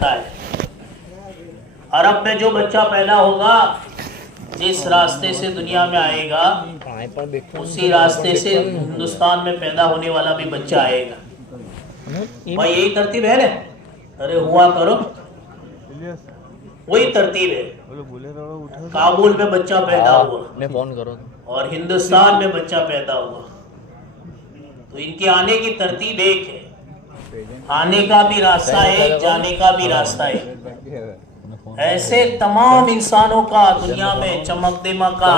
है। अरब में जो बच्चा पैदा होगा, जिस रास्ते से दुनिया में आएगा, उसी रास्ते से हिंदुस्तान में पैदा होने वाला भी बच्चा आएगा। भाई यही तरतीब है ना? अरे हुआ करो, वही तरतीब है। काबुल में बच्चा पैदा हुआ फोन करो और हिंदुस्तान में बच्चा पैदा हुआ, तो इनके आने की तरतीब एक है। आने का भी रास्ता है, जाने का भी रास्ता है। ऐसे तमाम इंसानों का दुनिया में चमकदमा का,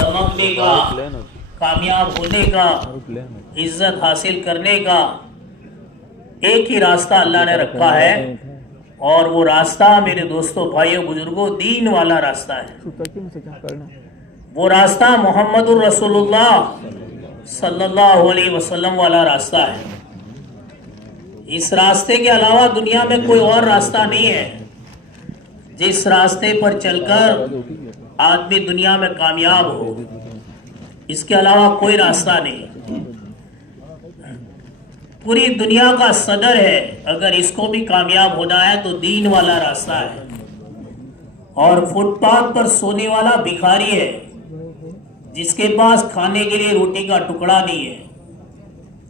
दमकने का, कामयाब होने का, इज्जत हासिल करने का एक ही रास्ता अल्लाह ने रखा है, और वो रास्ता मेरे दोस्तों, भाइयों, बुजुर्गों, दीन वाला रास्ता है। वो रास्ता मोहम्मदुर रसूलुल्लाह सल्लल्लाहु अलैहि वसल्लम वाला रास्ता है। इस रास्ते के अलावा दुनिया में कोई और रास्ता नहीं है। जिस रास्ते पर चलकर आदमी दुनिया में कामयाब हो, इसके अलावा कोई रास्ता नहीं। पूरी दुनिया का सदर है, अगर इसको भी कामयाब होना है तो दीन वाला रास्ता है। और फुटपाथ पर सोने वाला भिखारी है, जिसके पास खाने के लिए रोटी का टुकड़ा नहीं है,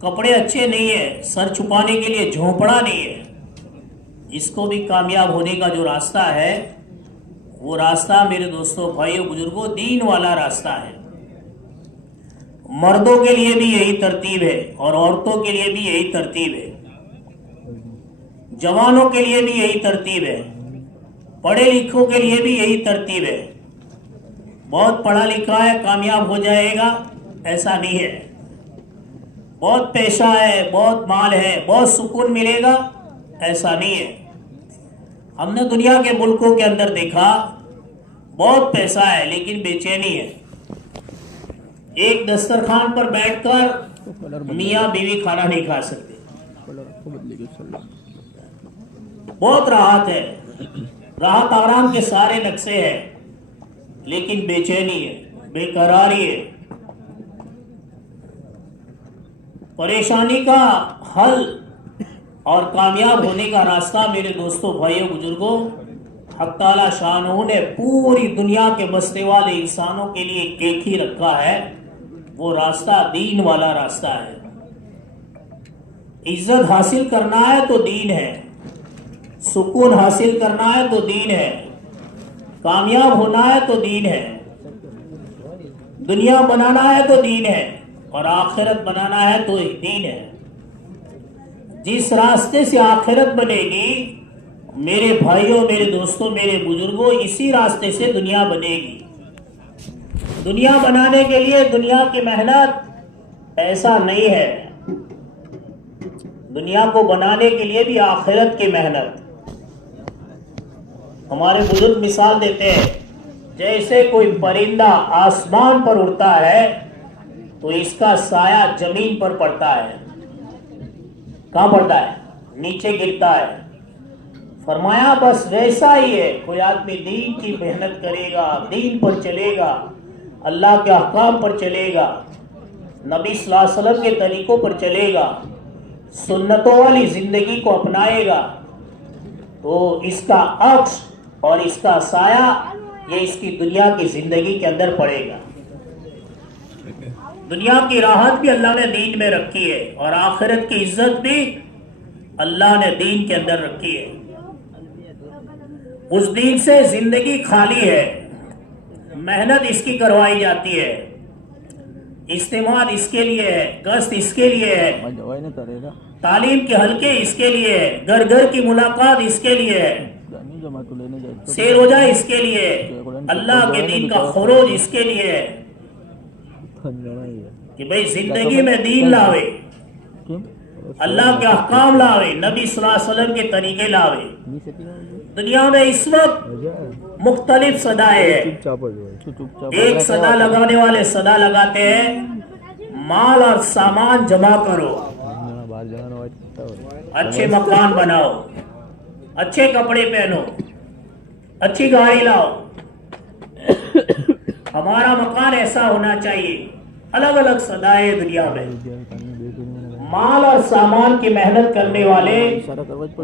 कपड़े अच्छे नहीं है, सर छुपाने के लिए झोंपड़ा नहीं है, इसको भी कामयाब होने का जो रास्ता है, वो रास्ता मेरे दोस्तों, भाइयों, बुजुर्गों, दीन वाला रास्ता है। मर्दों के लिए भी यही तरतीब है और औरतों के लिए भी यही तरतीब है। जवानों के लिए भी यही तरतीब है, पढ़े लिखों के लिए भी यही तरतीब है। बहुत पढ़ा लिखा है कामयाब हो जाएगा, ऐसा नहीं है। बहुत पैसा है, बहुत माल है, बहुत सुकून मिलेगा, ऐसा नहीं है। हमने दुनिया के मुल्कों के अंदर देखा, बहुत पैसा है लेकिन बेचैनी है। एक दस्तरखान पर बैठकर मियाँ बीवी खाना नहीं खा सकते। बहुत राहत है, राहत आराम के सारे नक्शे हैं, लेकिन बेचैनी है, बेकरारी है। परेशानी का हल और कामयाब होने का रास्ता मेरे दोस्तों, भाइयों, बुजुर्गों, हक ताला शानहू ने पूरी दुनिया के बसने वाले इंसानों के लिए एक ही रखा है। वो रास्ता दीन वाला रास्ता है। इज्जत हासिल करना है तो दीन है, सुकून हासिल करना है तो दीन है, कामयाब होना है तो दीन है, दुनिया बनाना है तो दीन है, और आखिरत बनाना है तो दीन है। जिस रास्ते से आखिरत बनेगी मेरे भाइयों, मेरे दोस्तों, मेरे बुजुर्गों, इसी रास्ते से दुनिया बनेगी। दुनिया बनाने के लिए दुनिया की मेहनत ऐसा नहीं है, दुनिया को बनाने के लिए भी आखिरत की मेहनत। हमारे बुजुर्ग मिसाल देते हैं, जैसे कोई परिंदा आसमान पर उड़ता है तो इसका साया जमीन पर पड़ता है। कहाँ पड़ता है? नीचे गिरता है। फरमाया बस वैसा ही है, कोई आदमी दीन की मेहनत करेगा, दीन पर चलेगा, अल्लाह के अहकाम पर चलेगा, नबी सल्लल्लाहु अलैहि वसल्लम के तरीकों पर चलेगा, सुन्नतों वाली जिंदगी को अपनाएगा, तो इसका अक्स और इसका साया ये इसकी दुनिया की जिंदगी के अंदर पड़ेगा। दुनिया की राहत भी अल्लाह ने दीन में रखी है, और आखिरत की इज्जत भी अल्लाह ने दीन के अंदर रखी है। उस दीन से जिंदगी खाली है, मेहनत इसकी करवाई जाती है, इस्तेमाल इसके लिए है, गश्त इसके लिए है, तालीम के हल्के इसके लिए है, घर घर की मुलाकात इसके लिए है, शेर रोजा इसके लिए है, अल्लाह के दीन का खरोज इसके लिए है कि भाई जिंदगी में दीन लावे, अल्लाह के अहकाम लावे, नबी सल्लल्लाहु अलैहि वसल्लम के तरीके लावे। दुनिया में इस वक्त मुख्तलिफ सदाएं हैं। एक सदा लगाने वाले सदा लगाते हैं, माल और सामान जमा करो, अच्छे मकान बनाओ, अच्छे कपड़े पहनो, अच्छी गाड़ी लाओ, हमारा मकान ऐसा होना चाहिए। अलग अलग सदाएं दुनिया में। माल और सामान की मेहनत करने वाले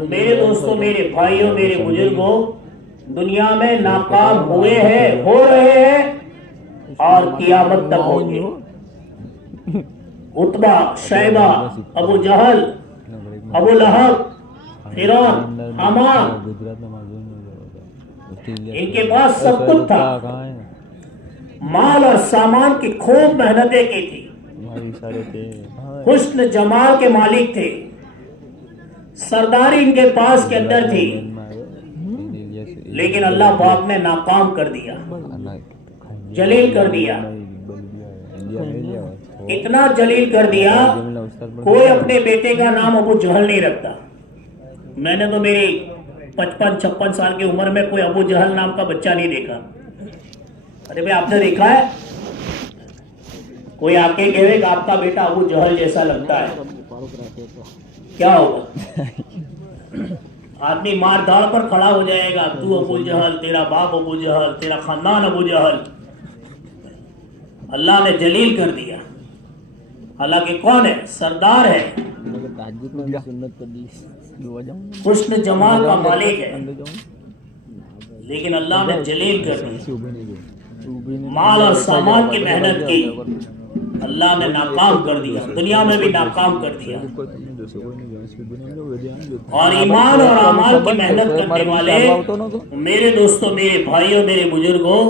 मेरे दोस्तों, मेरे भाइयों, मेरे बुजुर्गों, दुनिया में नाकाम हुए हैं, हो रहे हैं और कियामत तक होंगे। उतबा, शैबा, अबू जहल, अबू लहब, फिरौन, हामान, इनके पास सब कुछ था। माल और सामान की खूब मेहनतें की थी, हुस्न जमाल के मालिक थे, सरदारी इनके पास के अंदर थी, लेकिन अल्लाह पाक ने नाकाम कर दिया, जलील कर दिया, इतना जलील कर दिया कोई अपने बेटे का नाम अबू जहल नहीं रखता। मैंने तो मेरी 55-56 साल की उम्र में कोई अबू जहल नाम का बच्चा नहीं देखा। अरे भाई, आपने देखा है? कोई आके कहे कि आपका बेटा अबू जहल जैसा लगता है, क्या होगा? आदमी मार धाड़ पर खड़ा हो जाएगा, तू अबू जहल, तेरा बाप अबू जहल, तेरा खानदान अबू जहल। अल्लाह ने जलील कर दिया। हालांकि कौन है? सरदार है, हुस्न जमाल का मालिक है, लेकिन अल्लाह ने जलील कर दिया। माल और सामान की मेहनत की, अल्लाह ने नाकाम कर दिया, दुनिया में भी नाकाम कर दिया। और ईमान और अमाल की मेहनत करने वाले मेरे दोस्तों, मेरे भाइयों, मेरे बुजुर्गों,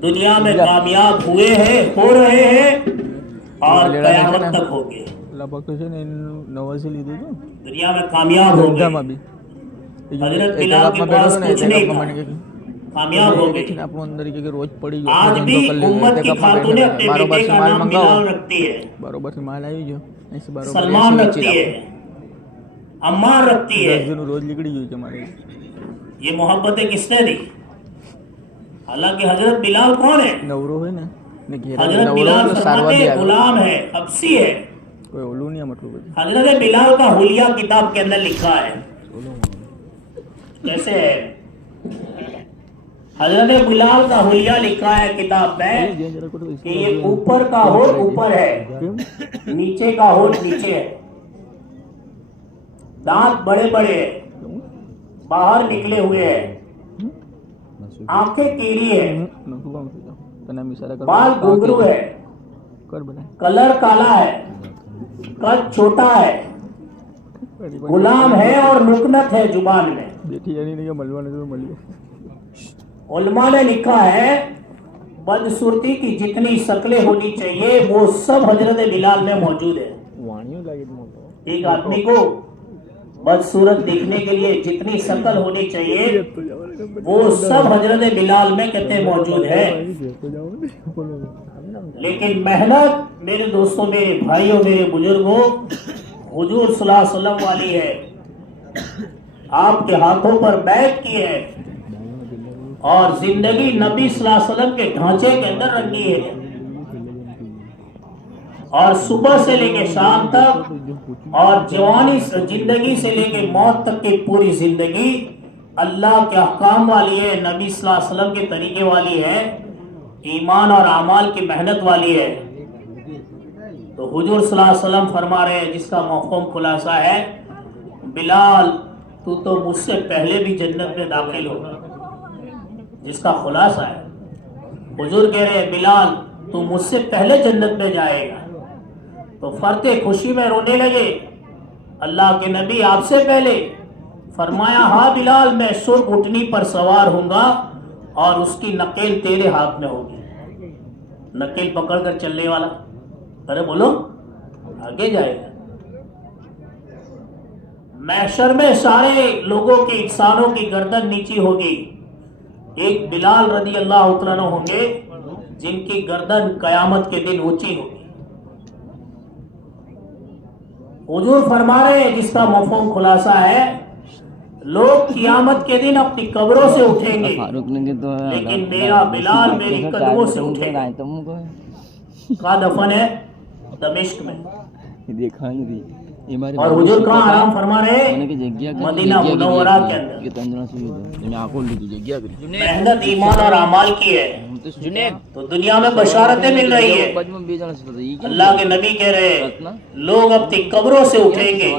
दुनिया में कामयाब हुए हैं, हो रहे हैं और कयामत तक होंगे। दुनिया में कामयाब हो गए। हजरत बिलाल के पास कुछ नहीं था, कामयाब हो गए। आज भी उम्मत की खातूनें अपने बेटे का नाम बिलाल रखती है, सलमान रखती है, अम्मार रखती है। ये मोहब्बतें किसने दी? हालांकि हजरत बिलाल कौन है? हजरत बिलाल फरमाते गुलाम है, हबसी है। हजरत बिलाल का हुलिया किताब के अंदर लिखा है। कैसे है? हजरत बिलाल का हुलिया लिखा है किताब में कि ये ऊपर का होठ ऊपर है, नीचे का होठ नीचे है, दांत बड़े बड़े हैं, बाहर निकले हुए हैं, आंखें टीली है, बाल घुंघरू है, कलर काला है, कद छोटा है, गुलाम है और मुकनत है जुबान में। उलमा ने लिखा है बदसूरती की जितनी शक्लें होनी चाहिए वो सब हजरत बिलाल में मौजूद है। एक आदमी को बदसूरत देखने के लिए जितनी शक्ल होनी चाहिए वो सब हजरत बिलाल में कहते मौजूद है। लेकिन मेहनत मेरे दोस्तों, मेरे भाइयों, मेरे बुजुर्गों, हुजूर सल्लल्लाहु अलैहि वसल्लम वाली है। आपके हाथों पर बैठ की है और जिंदगी नबी सल्लल्लाहु अलैहि वसल्लम के ढांचे के अंदर रंगी है। और सुबह से लेके शाम तक और जवानी जिंदगी से लेके मौत तक की पूरी जिंदगी अल्लाह के अहकाम वाली है, नबी सल्लल्लाहु अलैहि वसल्लम के तरीके वाली है, ईमान और अमाल की मेहनत वाली है। तो हुजूर सल्लल्लाहु अलैहि वसल्लम फरमा रहे हैं, जिसका मफ़हूम खुलासा है, बिलाल तू तो मुझसे पहले भी जन्नत में दाखिल होगा। जिसका खुलासा है, हुजूर कह रहे हैं बिलाल तू मुझसे पहले जन्नत में जाएगा। तो फरते खुशी में रोने लगे। अल्लाह के नबी आपसे पहले? फरमाया हाँ बिलाल, मैं सुर्ख उठनी पर सवार होऊंगा और उसकी नकेल तेरे हाथ में होगी। नकेल पकड़कर चलने वाला, अरे बोलो, आगे जाएगा। महशर में सारे लोगों की, इंसानों की गर्दन नीची होगी, एक बिलाल रदी अल्लाह तआला अन्हु होंगे जिनकी गर्दन कयामत के दिन ऊंची होगी। हुजूर फरमा रहे हैं, जिसका मफ़हूम खुलासा है, लोग कियामत के दिन अपनी कब्रों से उठेंगे, लेकिन मेरा बिलाल मेरी कदमों से उठेगा। कहाँ दफन है? दमिश्क में। और हुजूर कहाँ आराम फरमा रहे? मदीना मुनव्वरा के अंदर। मेहनत ईमान और अमाल की है तो दुनिया में बशारतें मिल रही है। अल्लाह के नबी कह रहे लोग अपनी कब्रों से उठेंगे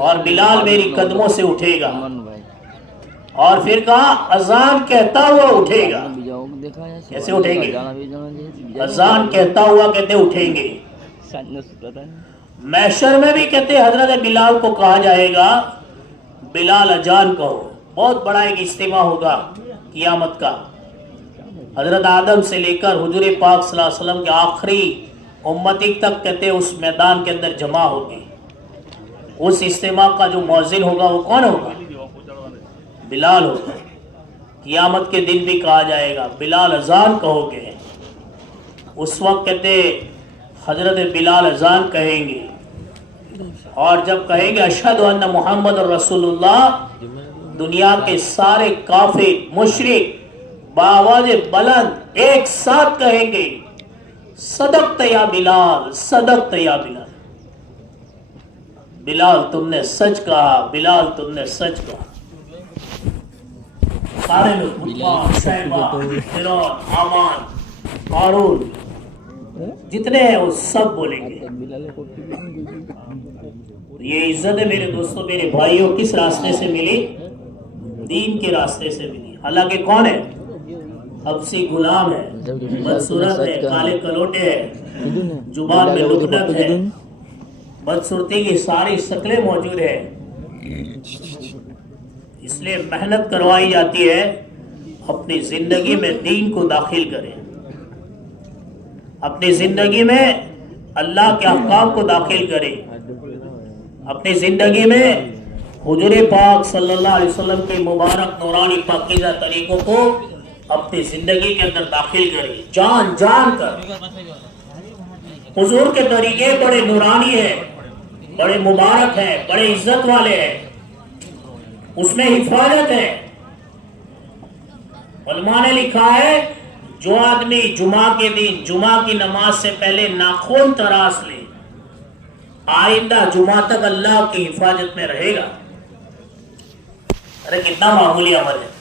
और बिलाल मेरी कदमों से उठेगा। और फिर कहा अजान कहता हुआ उठेगा। कैसे उठेंगे? अजान कहता हुआ कहते उठेंगे। महशर में भी कहते हजरत बिलाल को कहा जाएगा बिलाल अजान कहो। बहुत बड़ा एक इज्तिमा होगा कियामत का। हजरत आदम से लेकर हुजूर पाक सल्लल्लाहु अलैहि वसल्लम के आखिरी उम्मती तक कहते उस मैदान के अंदर जमा होगी। उस इज्तिमा का जो मौज़िन होगा वो कौन होगा? बिलाल होगा। कियामत के दिन भी कहा जाएगा बिलाल अजान कहोगे। उस वक्त कहते हजरत बिलाल अजान कहेंगे और जब कहेंगे अशहदु अन्ना मुहम्मद रसूलुल्लाह, दुनिया के सारे काफिर मुशरिक बावाज बुलंद एक साथ कहेंगे सदक़त या बिलाल, सदक़त या बिलाल। बिलाल तुमने सच कहा, बिलाल तुमने सच कहा। सारे लोग आमान हारून जितने हैं वो सब बोलेंगे। ये इज्जत है मेरे दोस्तों, मेरे भाइयों, किस रास्ते से मिली? दीन के रास्ते से मिली। हालांकि कौन है? हबसी गुलाम है, बदसूरत है, काले कलोटे है, जुबान में लुकनत है, बदसूरती की सारी शक्लें मौजूद है। इसलिए मेहनत करवाई जाती है अपनी जिंदगी में दीन को दाखिल करें, अपनी जिंदगी में अल्लाह के अहकाम को दाखिल करें, अपनी जिंदगी में हुजूर पाक सल्लल्लाहु अलैहि वसल्लम के मुबारक नूरानी पाकीज़ा तरीकों को अपनी जिंदगी के अंदर दाखिल करें, जान जान कर। हुजूर के तरीके बड़े नूरानी है, बड़े मुबारक है, बड़े इज्जत वाले हैं, उसमें हिफाजत है। उलमा ने लिखा है जो आदमी जुमा के दिन जुमा की नमाज से पहले नाखून तराश ले, आइंदा जुमा तक अल्लाह की हिफाजत में रहेगा। अरे कितना मामूली अमल है।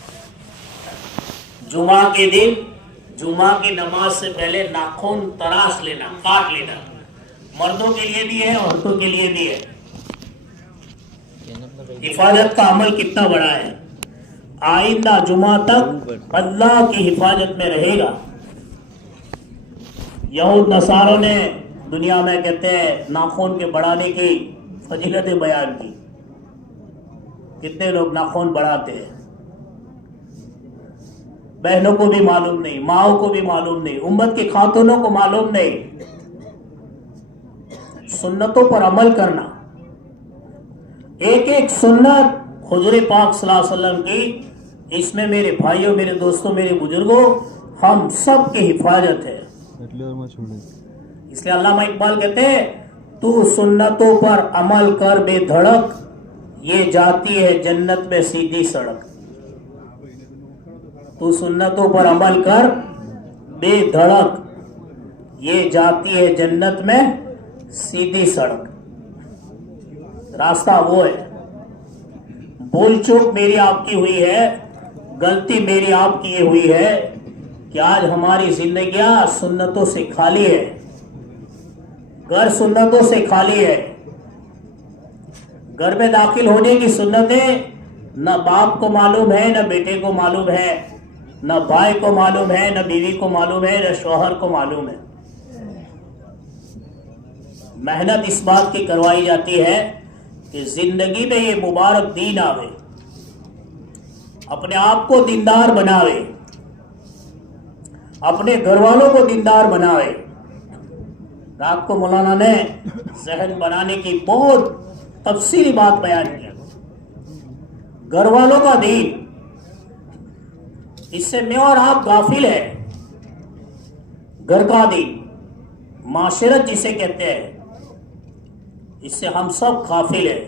जुमा के दिन जुमा की नमाज से पहले नाखून तराश लेना, काट लेना, मर्दों के लिए भी है, औरतों के लिए भी है। हिफाजत का अमल कितना बड़ा है। आइंदा जुमा तक अल्लाह की हिफाजत में रहेगा। यहूद नसारों ने दुनिया में कहते हैं नाखून के बढ़ाने की फजीलतें बयान की। कितने लोग नाखून बढ़ाते हैं? बहनों को भी मालूम नहीं, माओ को भी मालूम नहीं, उम्मत की खातूनों को मालूम नहीं। सुन्नतों पर अमल करना, एक एक सुन्नत हुजूर पाक सल्लल्लाहु अलैहि वसल्लम की, इसमें मेरे भाइयों, मेरे दोस्तों, मेरे बुजुर्गों, हम सब की हिफाजत है। इसलिए अल्लामा इकबाल कहते हैं तू सुन्नतों पर अमल कर बेधड़क, ये जाती है जन्नत में सीधी सड़क। तू सुन्नतों पर अमल कर बेधड़क, ये जाती है जन्नत में सीधी सड़क। रास्ता वो है। भूल चूक मेरी आपकी हुई है, गलती मेरी आपकी हुई है कि आज हमारी जिंदगियां सुन्नतों से खाली है, घर सुन्नतों से खाली है। घर में दाखिल होने की सुन्नतें न बाप को मालूम है, न बेटे को मालूम है, न भाई को मालूम है, न बीवी को मालूम है, न शौहर को मालूम है। मेहनत इस बात की करवाई जाती है कि जिंदगी में ये मुबारक दीन आवे, अपने आप को दीनदार बनावे, अपने घर वालों को दीनदार बनावे। रात को मौलाना ने जहन बनाने की बहुत तफसीली बात बयान की। घर वालों का दीन, इससे मैं और आप गाफिल है। घर का दीन, माशरत जिसे कहते हैं, इससे हम सब गाफिल है।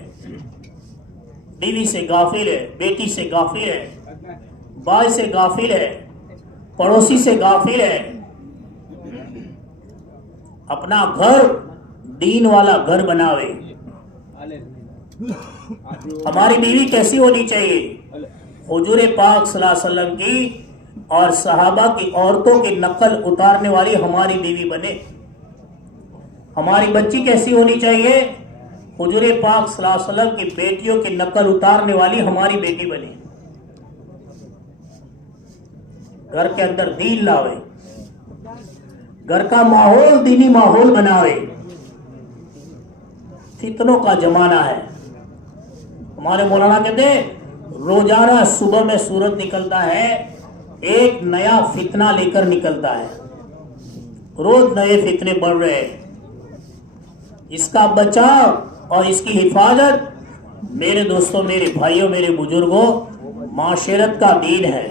बीवी से गाफिल है, बेटी से गाफिल है, भाई से गाफिल है, पड़ोसी से गाफिल है। अपना घर दीन वाला घर बनावे, हमारी बीवी कैसी होनी चाहिए? हुजूर पाक सल्लल्लाहु अलैहि वसल्लम की और सहाबा की औरतों की नकल उतारने वाली हमारी बीवी बने। हमारी बच्ची कैसी होनी चाहिए? हुजूर पाक सल्लल्लाहु अलैहि वसल्लम की बेटियों की नकल उतारने वाली हमारी बेटी बने। घर के अंदर दीन लावे, घर का माहौल दीनी माहौल बनावे। फितनों का जमाना है। हमारे मौलाना कहते हैं रोजाना सुबह में सूरज निकलता है, एक नया फितना लेकर निकलता है। रोज नए फितने बढ़ रहे हैं। इसका बचाव और इसकी हिफाजत मेरे दोस्तों, मेरे भाइयों, मेरे बुजुर्गों, माशरत का दीन है।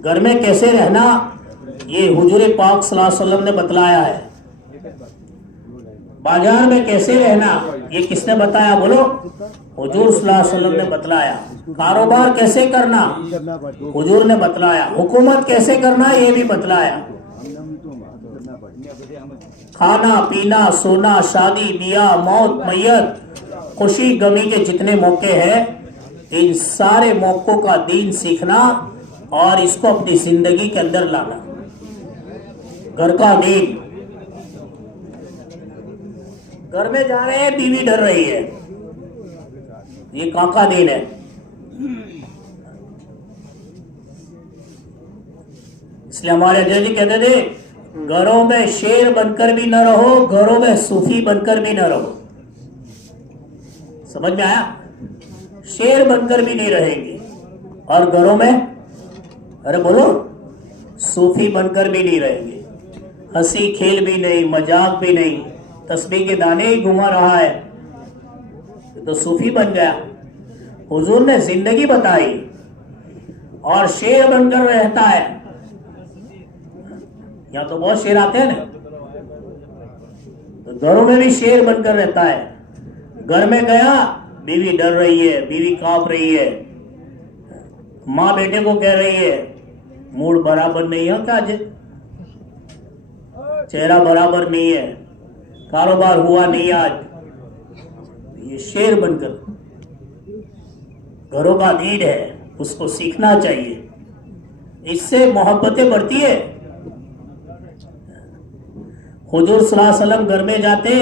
घर में कैसे रहना ये हुजूर पाक सल्लल्लाहु अलैहि वसल्लम ने बतलाया है। बाजार में कैसे रहना ये किसने बताया? बोलो, हुजूर सल्लल्लाहु अलैहि वसल्लम ने बतलाया। कारोबार कैसे करना हुजूर ने बतलाया। हुकूमत कैसे करना ये भी बतलाया। खाना पीना, सोना, शादी, बियाह, मौत, मैयत, खुशी गमी के जितने मौके हैं, इन सारे मौकों का दीन सीखना और इसको अपनी जिंदगी के अंदर लाना। घर का दीन। घर में जा रहे हैं, बीवी डर रही है, ये काका दीन है। इसलिए हमारे अजय जी कहते थे घरों में शेर बनकर भी न रहो, घरों में सूफी बनकर भी न रहो। समझ में आया? शेर बनकर भी नहीं रहेंगे और घरों में, अरे बोलो, सूफी बनकर भी नहीं रहेंगे। हंसी खेल भी नहीं, मजाक भी नहीं, तस्बीह के दाने ही घुमा रहा है तो सूफी बन गया। हुजूर ने जिंदगी बताई और शेर बनकर रहता है। यहाँ तो बहुत शेर आते हैं ना, तो घरों में भी शेर बनकर रहता है। घर में गया, बीवी डर रही है, बीवी कांप रही है, माँ बेटे को कह रही है मूड बराबर नहीं है क्या, आज चेहरा बराबर नहीं है, कारोबार हुआ नहीं आज। ये शेर बनकर घरों का दीन है, उसको सीखना चाहिए। इससे मोहब्बतें बढ़ती है। हुजूर सल्लल्लाहु अलैहि वसल्लम घर में जाते,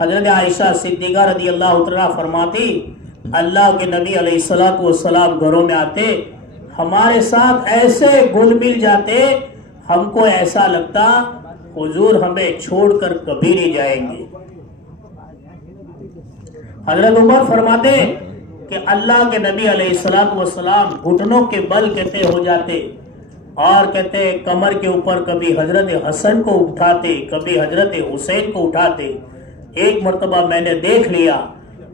हजरत आयशा सिद्दीका रदी अल्लाह तआला फरमाती अल्लाह के नबी अलैहिस्सलातु वस्सलाम घरों में आते, हमारे साथ ऐसे घुल मिल जाते, हमको ऐसा लगता हुजूर हमें छोड़कर कभी नहीं जाएंगे। हजरत उमर फरमाते कि अल्लाह के नबी अलैहिस्सलातु वस्सलाम घुटनों के बल कहते हो जाते और कहते कमर के ऊपर कभी हजरत हसन को उठाते, कभी हजरत हुसैन को उठाते। एक मर्तबा मैंने देख लिया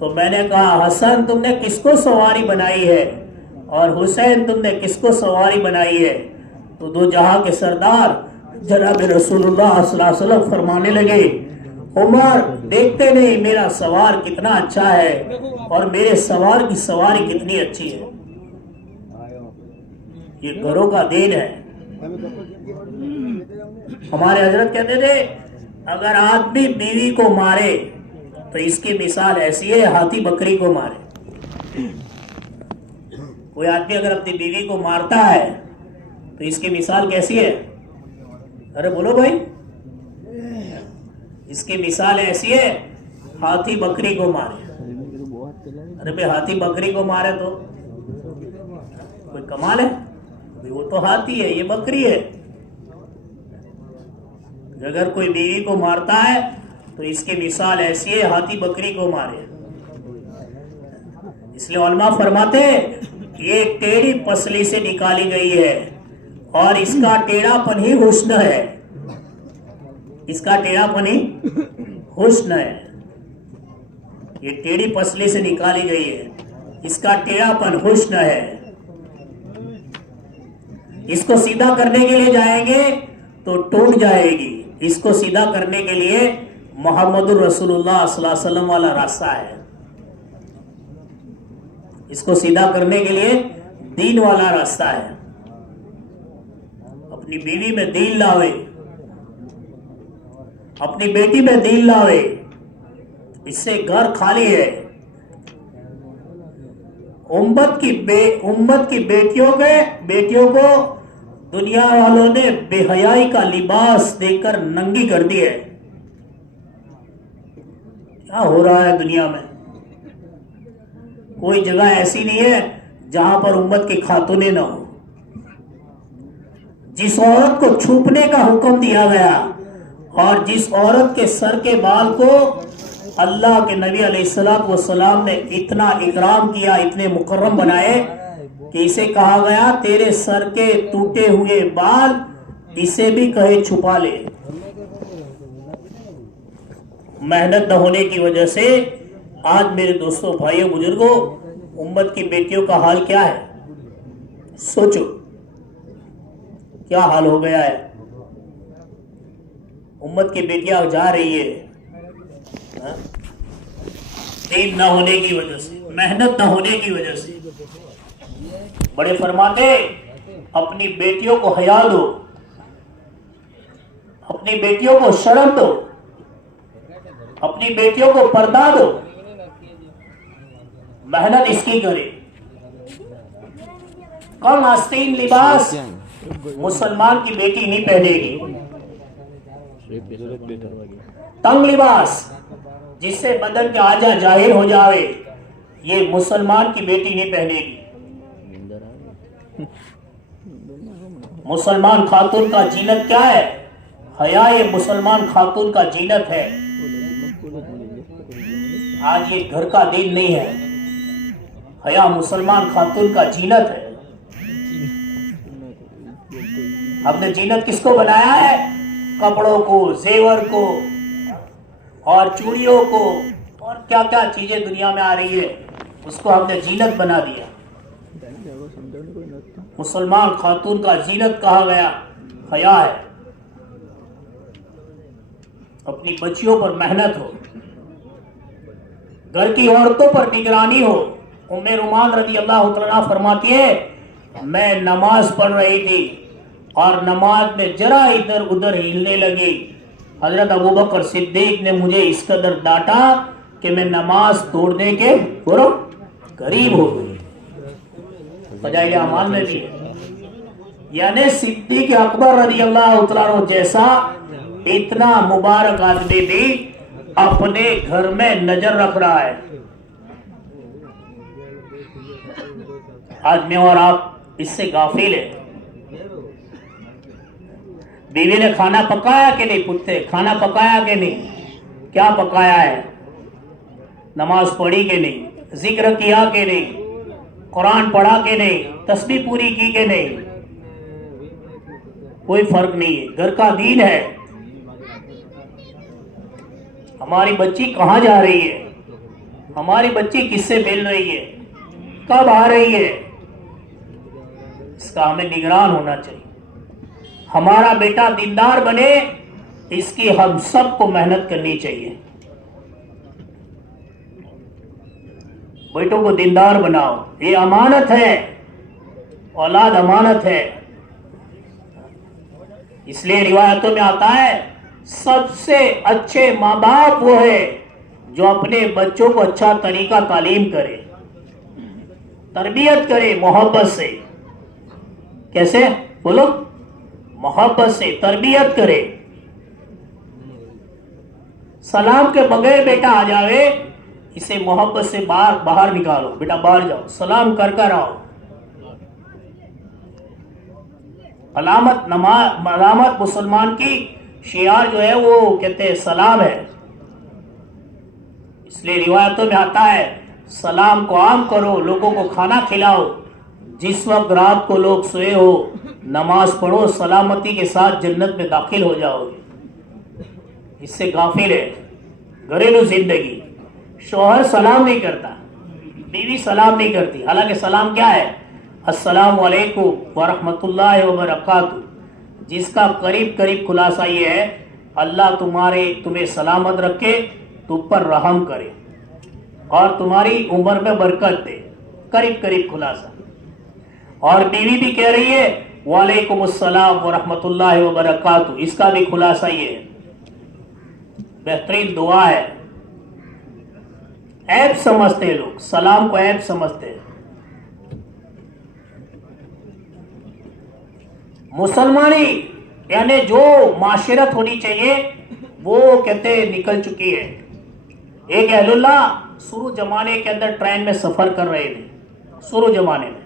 तो मैंने कहा, हसन तुमने किसको सवारी बनाई है और हुसैन तुमने किसको सवारी बनाई है? तो दो जहां के सरदार जनाब रसूलुल्लाह सल्लल्लाहु अलैहि वसल्लम फरमाने लगे, उमर देखते नहीं मेरा सवार कितना अच्छा है और मेरे सवार की सवारी कितनी अच्छी है। ये घरों का देन है। हमारे हजरत कहते थे अगर आदमी बीवी को मारे तो इसकी मिसाल ऐसी है हाथी बकरी को मारे। कोई आदमी अगर अपनी बीवी को मारता है तो इसकी मिसाल कैसी है? अरे बोलो भाई, इसकी मिसाल ऐसी है हाथी बकरी को मारे। अरे भाई हाथी बकरी को मारे तो कोई कमाल है? वो तो हाथी है, ये बकरी है। अगर कोई बीवी को मारता है तो इसकी मिसाल ऐसी है हाथी बकरी को मारे। इसलिए उलमा फरमाते ये टेढ़ी पसली से निकाली गई है और इसका टेढ़ापन ही हुस्न है। इसका टेढ़ापन ही हुस्न है। ये टेढ़ी पसली से निकाली गई है, इसका टेढ़ापन हुस्न है। इसको सीधा करने के लिए जाएंगे तो टूट जाएगी। इसको सीधा करने के लिए मोहम्मदुर रसूलुल्लाह सल्लल्लाहु अलैहि वसल्लम वाला रास्ता है। इसको सीधा करने के लिए दीन वाला रास्ता है। अपनी बीवी में दीन लावे, अपनी बेटी में दीन लावे, इससे घर खाली है। उम्मत की बेटियों को दुनिया वालों ने बेहयाई का लिबास देकर नंगी कर दी है। क्या हो रहा है दुनिया में? कोई जगह ऐसी नहीं है जहां पर उम्मत की खातूनें ना हो। जिस औरत को छुपने का हुक्म दिया गया और जिस औरत के सर के बाल को अल्लाह के नबी अलैहिस्सलाम ने इतना इकराम किया, इतने मुकर्रम बनाए कि इसे कहा गया तेरे सर के टूटे हुए बाल इसे भी कहे छुपा ले। मेहनत न होने की वजह से आज मेरे दोस्तों, भाइयों, बुजुर्गों, उम्मत की बेटियों का हाल क्या है? सोचो क्या हाल हो गया है। उम्मत की बेटियां जा रही है दीन न होने की वजह से, मेहनत न होने की वजह से। बड़े फरमाते अपनी बेटियों को हया दो, अपनी बेटियों को शर्म दो, अपनी बेटियों को पर्दा दो, मेहनत इसकी करे। कम आस्तीन लिबास मुसलमान की बेटी नहीं पहनेगी। तंग लिबास जिससे बदन के आजा जाहिर हो जावे, ये मुसलमान की बेटी नहीं पहनेगी। मुसलमान खातून का जीनत क्या है? हया ये मुसलमान खातून का जीनत है। आज ये घर का दिन नहीं है, हया मुसलमान खातून का जीनत है। हमने जीनत किसको बनाया है? कपड़ों को, जेवर को और चूड़ियों को और क्या क्या चीजें दुनिया में आ रही है, उसको हमने जीनत बना दिया। मुसलमान खातून का जीनत कहा गया हया है। अपनी बच्चियों पर मेहनत हो, घर की औरतों पर निगरानी हो। उम्मे रुमान रज़ी अल्लाह तआला फरमाती है, मैं नमाज पढ़ रही थी और नमाज में जरा इधर उधर हिलने लगी। हजरत अबू बकर सिद्दीक ने मुझे इस कदर डांटा कि मैं नमाज तोड़ने के करीब हो गई। फजाइल अमाल में भी है, यानी सिद्दीक अकबर रज़ी अल्लाह तआला जैसा इतना मुबारक आदमी भी अपने घर में नजर रख रहा है। आज मैं और आप इससे गाफिल है। बीवी ने खाना पकाया कि नहीं? पुत्ते खाना पकाया कि नहीं? क्या पकाया है? नमाज पढ़ी कि नहीं? जिक्र किया कि नहीं? कुरान पढ़ा कि नहीं? तस्बीह पूरी की कि नहीं? कोई फर्क नहीं है, घर का दीन है। हमारी बच्ची कहाँ जा रही है? हमारी बच्ची किससे मिल रही है? कब आ रही है? इसका हमें निगरान होना चाहिए। हमारा बेटा दीनदार बने, इसकी हम सबको मेहनत करनी चाहिए। बेटों को दीनदार बनाओ, ये अमानत है, औलाद अमानत है। इसलिए रिवायतों में आता है सबसे अच्छे माँ बाप वो है जो अपने बच्चों को अच्छा तरीका तालीम करे, तरबियत करे मोहब्बत से। कैसे बोलो? मोहब्बत से तरबियत करे। सलाम के बगैर बेटा आ जावे, इसे मोहब्बत से बाहर निकालो। बेटा बाहर जाओ, सलाम कर कर आओ। अलामत मुसलमान की शियार जो है वो कहते हैं सलाम है। इसलिए रिवायतों में आता है सलाम को आम करो, लोगों को खाना खिलाओ। जिस वक्त रात को लोग सोए हो नमाज पढ़ो, सलामती के साथ जन्नत में दाखिल हो जाओगे। इससे गाफिल है घरेलू जिंदगी। शौहर सलाम नहीं करता, बीवी सलाम नहीं करती। हालांकि सलाम क्या है? अस्सलामु अलैकुम व रहमतुल्लाहि व बरकातहू। जिसका करीब करीब खुलासा ये है, अल्लाह तुम्हें सलामत रखे, तुम पर रहम करे और तुम्हारी उम्र में बरकत दे। करीब करीब खुलासा। और बीवी भी कह रही है वालेकुम अस्सलाम व रहमतुल्लाहि व बरकातहू। इसका भी खुलासा ये है। बेहतरीन दुआ है। ऐप समझते हैं लोग, सलाम को ऐप समझते हैं। मुसलमानी यानी जो माशरत होनी चाहिए वो कहते निकल चुकी है। एक अहलुल्लाह शुरू जमाने के अंदर ट्रेन में सफर कर रहे थे, शुरू जमाने में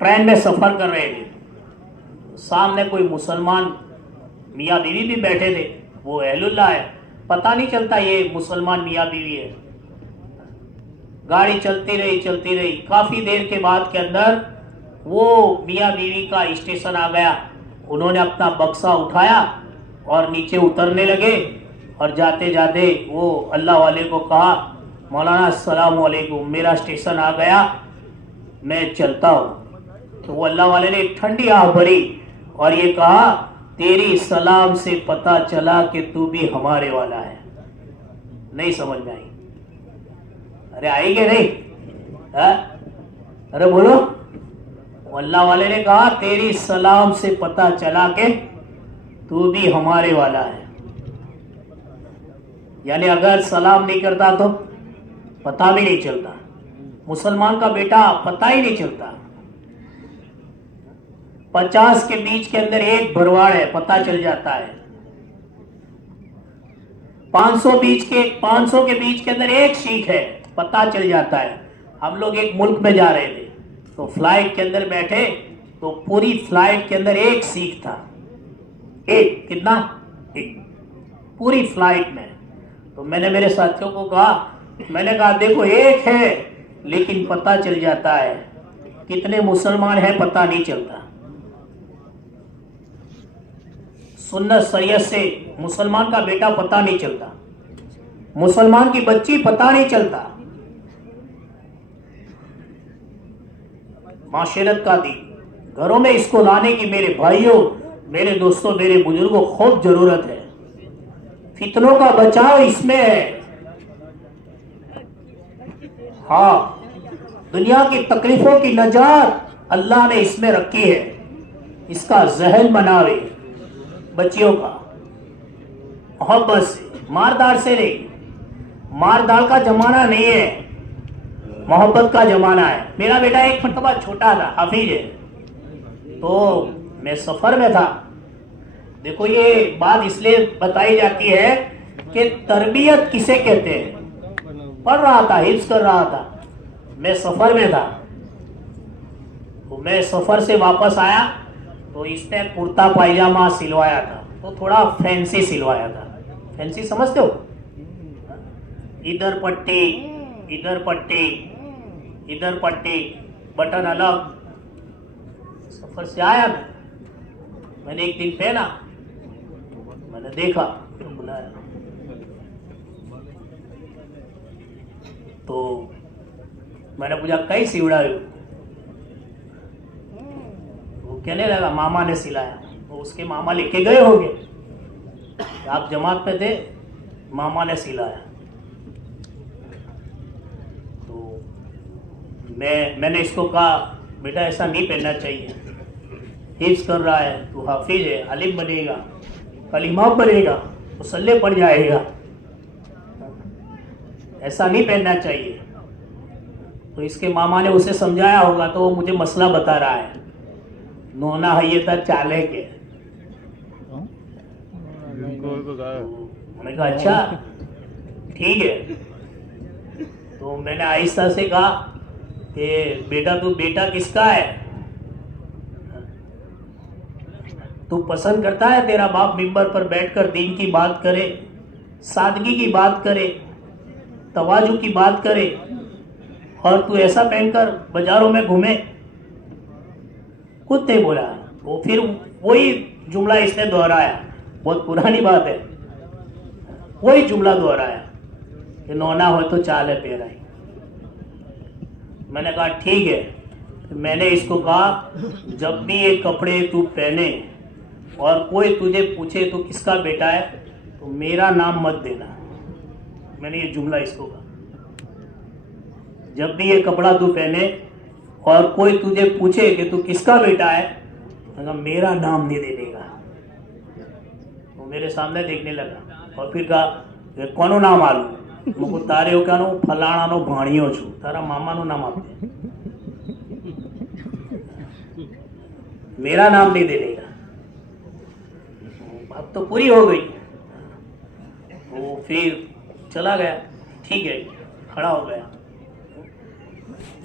ट्रेन में सफर कर रहे थे, सामने कोई मुसलमान मियाँ बीवी भी बैठे थे। वो अहलुल्लाह है, पता नहीं चलता ये मुसलमान मियाँ बीवी है। गाड़ी चलती रही, काफी देर के बाद के अंदर वो मियाँ बीवी का स्टेशन आ गया। उन्होंने अपना बक्सा उठाया और नीचे उतरने लगे और जाते जाते वो अल्लाह वाले को कहा, मौलाना अस्सलाम वालेकुम, मेरा स्टेशन आ गया, मैं चलता हूँ। तो वो अल्लाह वाले ने ठंडी आह भरी और ये कहा, तेरी सलाम से पता चला कि तू भी हमारे वाला है। नहीं समझ में आई? अरे आई कि नहीं? अरे बोलो। अल्लाह वाले ने कहा, तेरी सलाम से पता चला कि तू भी हमारे वाला है। यानी अगर सलाम नहीं करता तो पता भी नहीं चलता। मुसलमान का बेटा पता ही नहीं चलता। 50 के बीच के अंदर एक भरवाड़ है, पता चल जाता है। 500 के बीच के अंदर एक सिख है, पता चल जाता है। हम लोग एक मुल्क में जा रहे थे तो फ्लाइट के अंदर बैठे तो पूरी फ्लाइट के अंदर एक सिख था। एक कितना? एक पूरी फ्लाइट में। तो मैंने मेरे साथियों को कहा, मैंने कहा देखो एक है लेकिन पता चल जाता है, कितने मुसलमान हैं पता नहीं चलता। सुन्नत शरीयत से मुसलमान का बेटा पता नहीं चलता, मुसलमान की बच्ची पता नहीं चलता। माशरत का दीन घरों में इसको लाने की मेरे भाइयों, मेरे दोस्तों, मेरे बुजुर्गों खूब जरूरत है। फितनों का बचाव इसमें है। हाँ, दुनिया की तकलीफों की नजात अल्लाह ने इसमें रखी है। इसका जहन बनावे बच्चियों का, मोहब्बत से, मारदार से नहीं। मारदार का जमाना नहीं है, मोहब्बत का जमाना है। मेरा बेटा एक मरतबा छोटा था, हाफिज है, तो मैं सफर में था। देखो ये बात इसलिए बताई जाती है कि तरबियत किसे कहते हैं। पढ़ रहा था, हिफ्ज कर रहा था, मैं सफर में था। तो मैं सफर से वापस आया तो इसने कुर्ता पायजामा सिलवाया था, तो थोड़ा फैंसी सिलवाया था। फैंसी समझते हो? इधर पट्टी, इधर पट्टी, इधर पट्टी, बटन अलग। सफर से आया मैंने एक दिन पहना, मैंने देखा तो बुलाया, तो मैंने पूछा कई सिवड़ायु? वो कहने लगा मामा ने सिलाया। तो उसके मामा लेके गए होंगे, आप जमात में थे, मामा ने सिलाया। तो मैंने इसको कहा बेटा ऐसा नहीं पहनना चाहिए, हिफ्ज कर रहा है, तू हाफिज है, आलिम बनेगा, कलीमा पढ़ेगा, मुसल्ले पड़ जाएगा, ऐसा नहीं पहनना चाहिए। तो इसके मामा ने उसे समझाया होगा, तो वो मुझे मसला बता रहा है, नोना है ये तर चाले के। मैंने कहा अच्छा ठीक है। तो मैंने आहिस्ता से कहा कि बेटा तू बेटा किसका है? तू पसंद करता है तेरा बाप मिंबर पर बैठकर दीन की बात करे, सादगी की बात करे, तवाजु की बात करे, और तू ऐसा पहनकर बाजारों में घूमे? कुछ नहीं बोला। वो फिर वही जुमला इसने दोहराया, बहुत पुरानी बात है, वही जुमला दोहराया कि नौना हो तो चाले पेराई। मैंने कहा ठीक है। तो मैंने इसको कहा जब भी ये कपड़े तू पहने और कोई तुझे पूछे तो किसका बेटा है, तो मेरा नाम मत देना। मैंने ये जुमला इसको कहा, जब भी ये कपड़ा तू पहने और कोई तुझे पूछे कि तू किसका बेटा है, तो मेरा नाम नहीं देने का। तो मेरे सामने देखने लगा और फिर कहा कौनो नाम आलू, मुझको तारे कहनो फलाणा नो भाणियो छू, तारा मामा नो नाम आपने, मेरा नाम नहीं देने का। बात तो पूरी हो गई। वो फिर चला गया, ठीक है, खड़ा हो गया।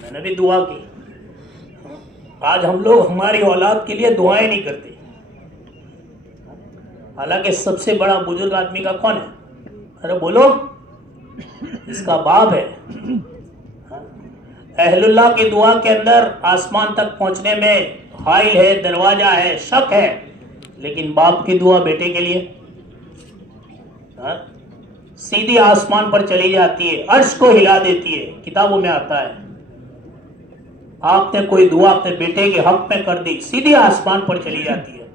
मैंने भी दुआ की। आज हम लोग हमारी औलाद के लिए दुआएं नहीं करते। हालांकि सबसे बड़ा बुजुर्ग आदमी का कौन है? अरे बोलो, इसका बाप है। अहलुल्लाह की दुआ के अंदर आसमान तक पहुंचने में हाइल है, दरवाजा है, शक है, लेकिन बाप की दुआ बेटे के लिए सीधी आसमान पर चली जाती है, अर्श को हिला देती है। किताबों में आता है, आपने कोई दुआ अपने बेटे के हक में कर दी, सीधी आसमान पर चली जाती है।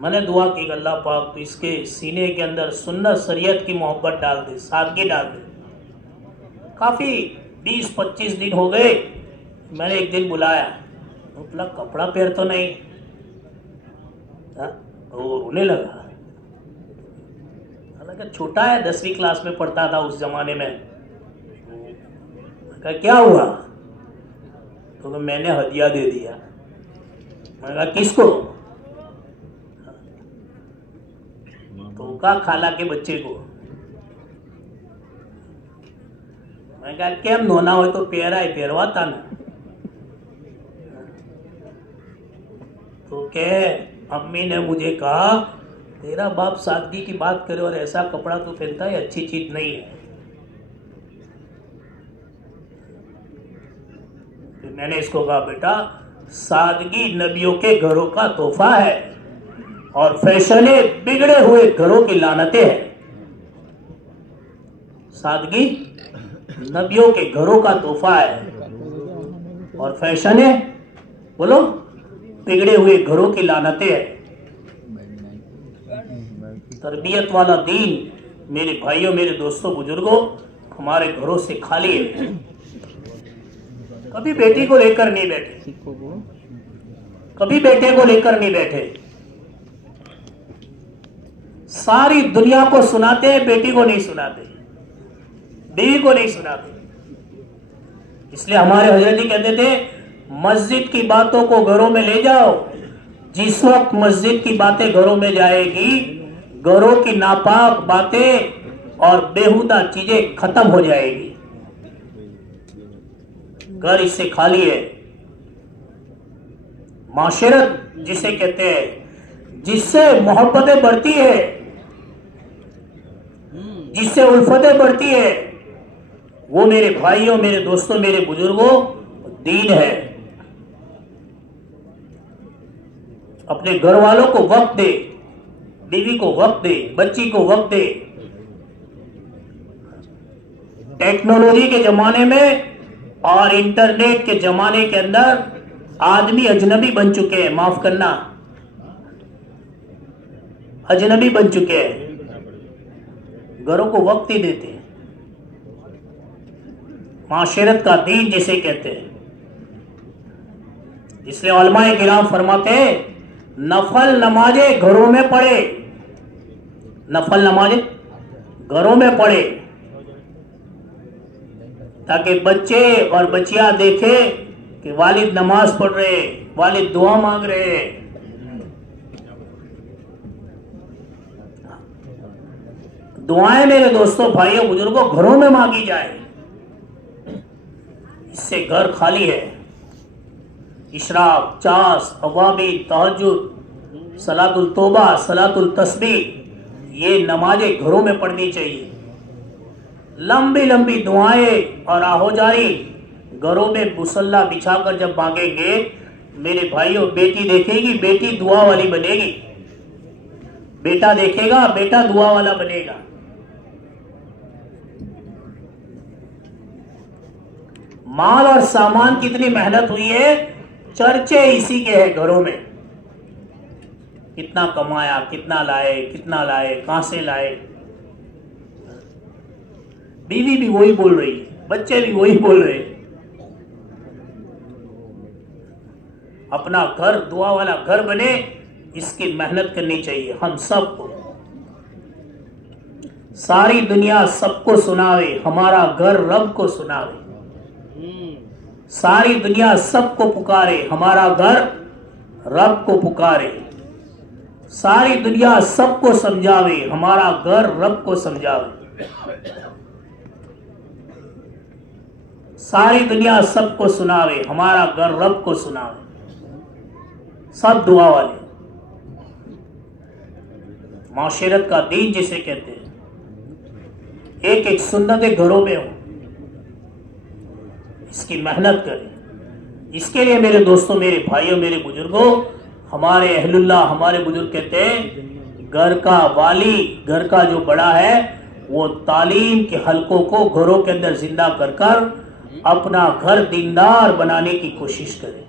मैंने दुआ की, अल्लाह पाक तो इसके सीने के अंदर सुन्नत शरीयत की मोहब्बत डाल दे, सादगी डाल दे। काफी 20-25 दिन हो गए। मैंने एक दिन बुलाया, बोला कपड़ा पहन तो नहीं, वो रोने लगा। हालांकि छोटा है, 10वीं क्लास में पढ़ता था उस जमाने में। कहा क्या हुआ? तो मैंने हदिया दे दिया। मैंने कहा किसको? तो कहा खाला के बच्चे को। मैं कहा केम नोना हो तो પહેરવાતા ને। तो कहे अम्मी ने मुझे कहा तेरा बाप सादगी की बात करे और ऐसा कपड़ा तो पहनता है, अच्छी चीज नहीं है। तो मैंने इसको कहा बेटा सादगी नबियों के घरों का तोहफा है और फैशने बिगड़े हुए घरों की लानतें हैं। सादगी नबियों के घरों का तोहफा है और फैशने बोलो बिगड़े हुए घरों की लानतें हैं। तरबियत वाला दीन मेरे भाइयों, मेरे दोस्तों, बुजुर्गों, हमारे घरों से खाली है। कभी बेटी को लेकर नहीं बैठे, कभी बेटे को लेकर नहीं बैठे। सारी दुनिया को सुनाते हैं, बेटी को नहीं सुनाते, बीवी को नहीं सुनाते। इसलिए हमारे हजरत जी कहते थे मस्जिद की बातों को घरों में ले जाओ। जिस वक्त मस्जिद की बातें घरों में जाएगी, घरों की नापाक बातें और बेहुदा चीजें खत्म हो जाएगी। घर इससे खाली है। माशरत जिसे कहते हैं, जिससे मोहब्बतें बढ़ती है, जिससे उल्फतें बढ़ती है, वो मेरे भाइयों, मेरे दोस्तों, मेरे बुजुर्गों दीन है। अपने घर वालों को वक्त दे, बीवी को वक्त दे, बच्ची को वक्त दे। टेक्नोलॉजी के जमाने में और इंटरनेट के जमाने के अंदर आदमी अजनबी बन चुके हैं, माफ करना, अजनबी बन चुके हैं, घरों को वक्त ही देते हैं। माशरत का दीन जिसे कहते हैं। इसलिए उलमाए किराम फरमाते हैं नफल नमाजे घरों में पढ़े, नफल नमाजे घरों में पढ़े, ताकि बच्चे और बच्चियां देखे कि वालिद नमाज पढ़ रहे, वालिद दुआ मांग रहे। दुआएं मेरे दोस्तों, भाइयों, बुजुर्गों घरों में मांगी जाए, इससे घर खाली है। इशराक, चास, अवाबी, तहज्जुद, सलातुल तौबा, सलातुल तस्बीह, ये नमाजें घरों में पढ़नी चाहिए। लंबी लंबी दुआएं और आहोजारी घरों में मुसल्ला बिछाकर जब मांगेंगे, मेरे भाइयों, बेटी देखेगी, बेटी दुआ वाली बनेगी, बेटा देखेगा, बेटा दुआ वाला बनेगा। माल और सामान कितनी मेहनत हुई है, चर्चे इसी के हैं घरों में। कितना कमाया, कितना लाए, कितना लाए, कहां से लाए। बीवी भी वही बोल रही, बच्चे भी वही बोल रहे। अपना घर दुआ वाला घर बने, इसकी मेहनत करनी चाहिए हम सबको। सारी दुनिया सबको सुनावे, हमारा घर रब को सुनावे। सारी दुनिया सबको पुकारे, हमारा घर रब को पुकारे। सारी दुनिया सबको समझावे, हमारा घर रब को समझावे। सारी दुनिया सबको सुनावे, हमारा घर रब को सुनावे। सब दुआ वाले, माशरत का दीन जिसे कहते हैं, एक एक सुन्नत घरों में हो, इसकी मेहनत करें। इसके लिए मेरे दोस्तों, मेरे भाइयों, मेरे बुजुर्गों, हमारे अहलुल्लाह, हमारे बुजुर्ग कहते हैं घर का वाली, घर का जो बड़ा है, वो तालीम के हलकों को घरों के अंदर जिंदा कर कर अपना घर दीनदार बनाने की कोशिश करे।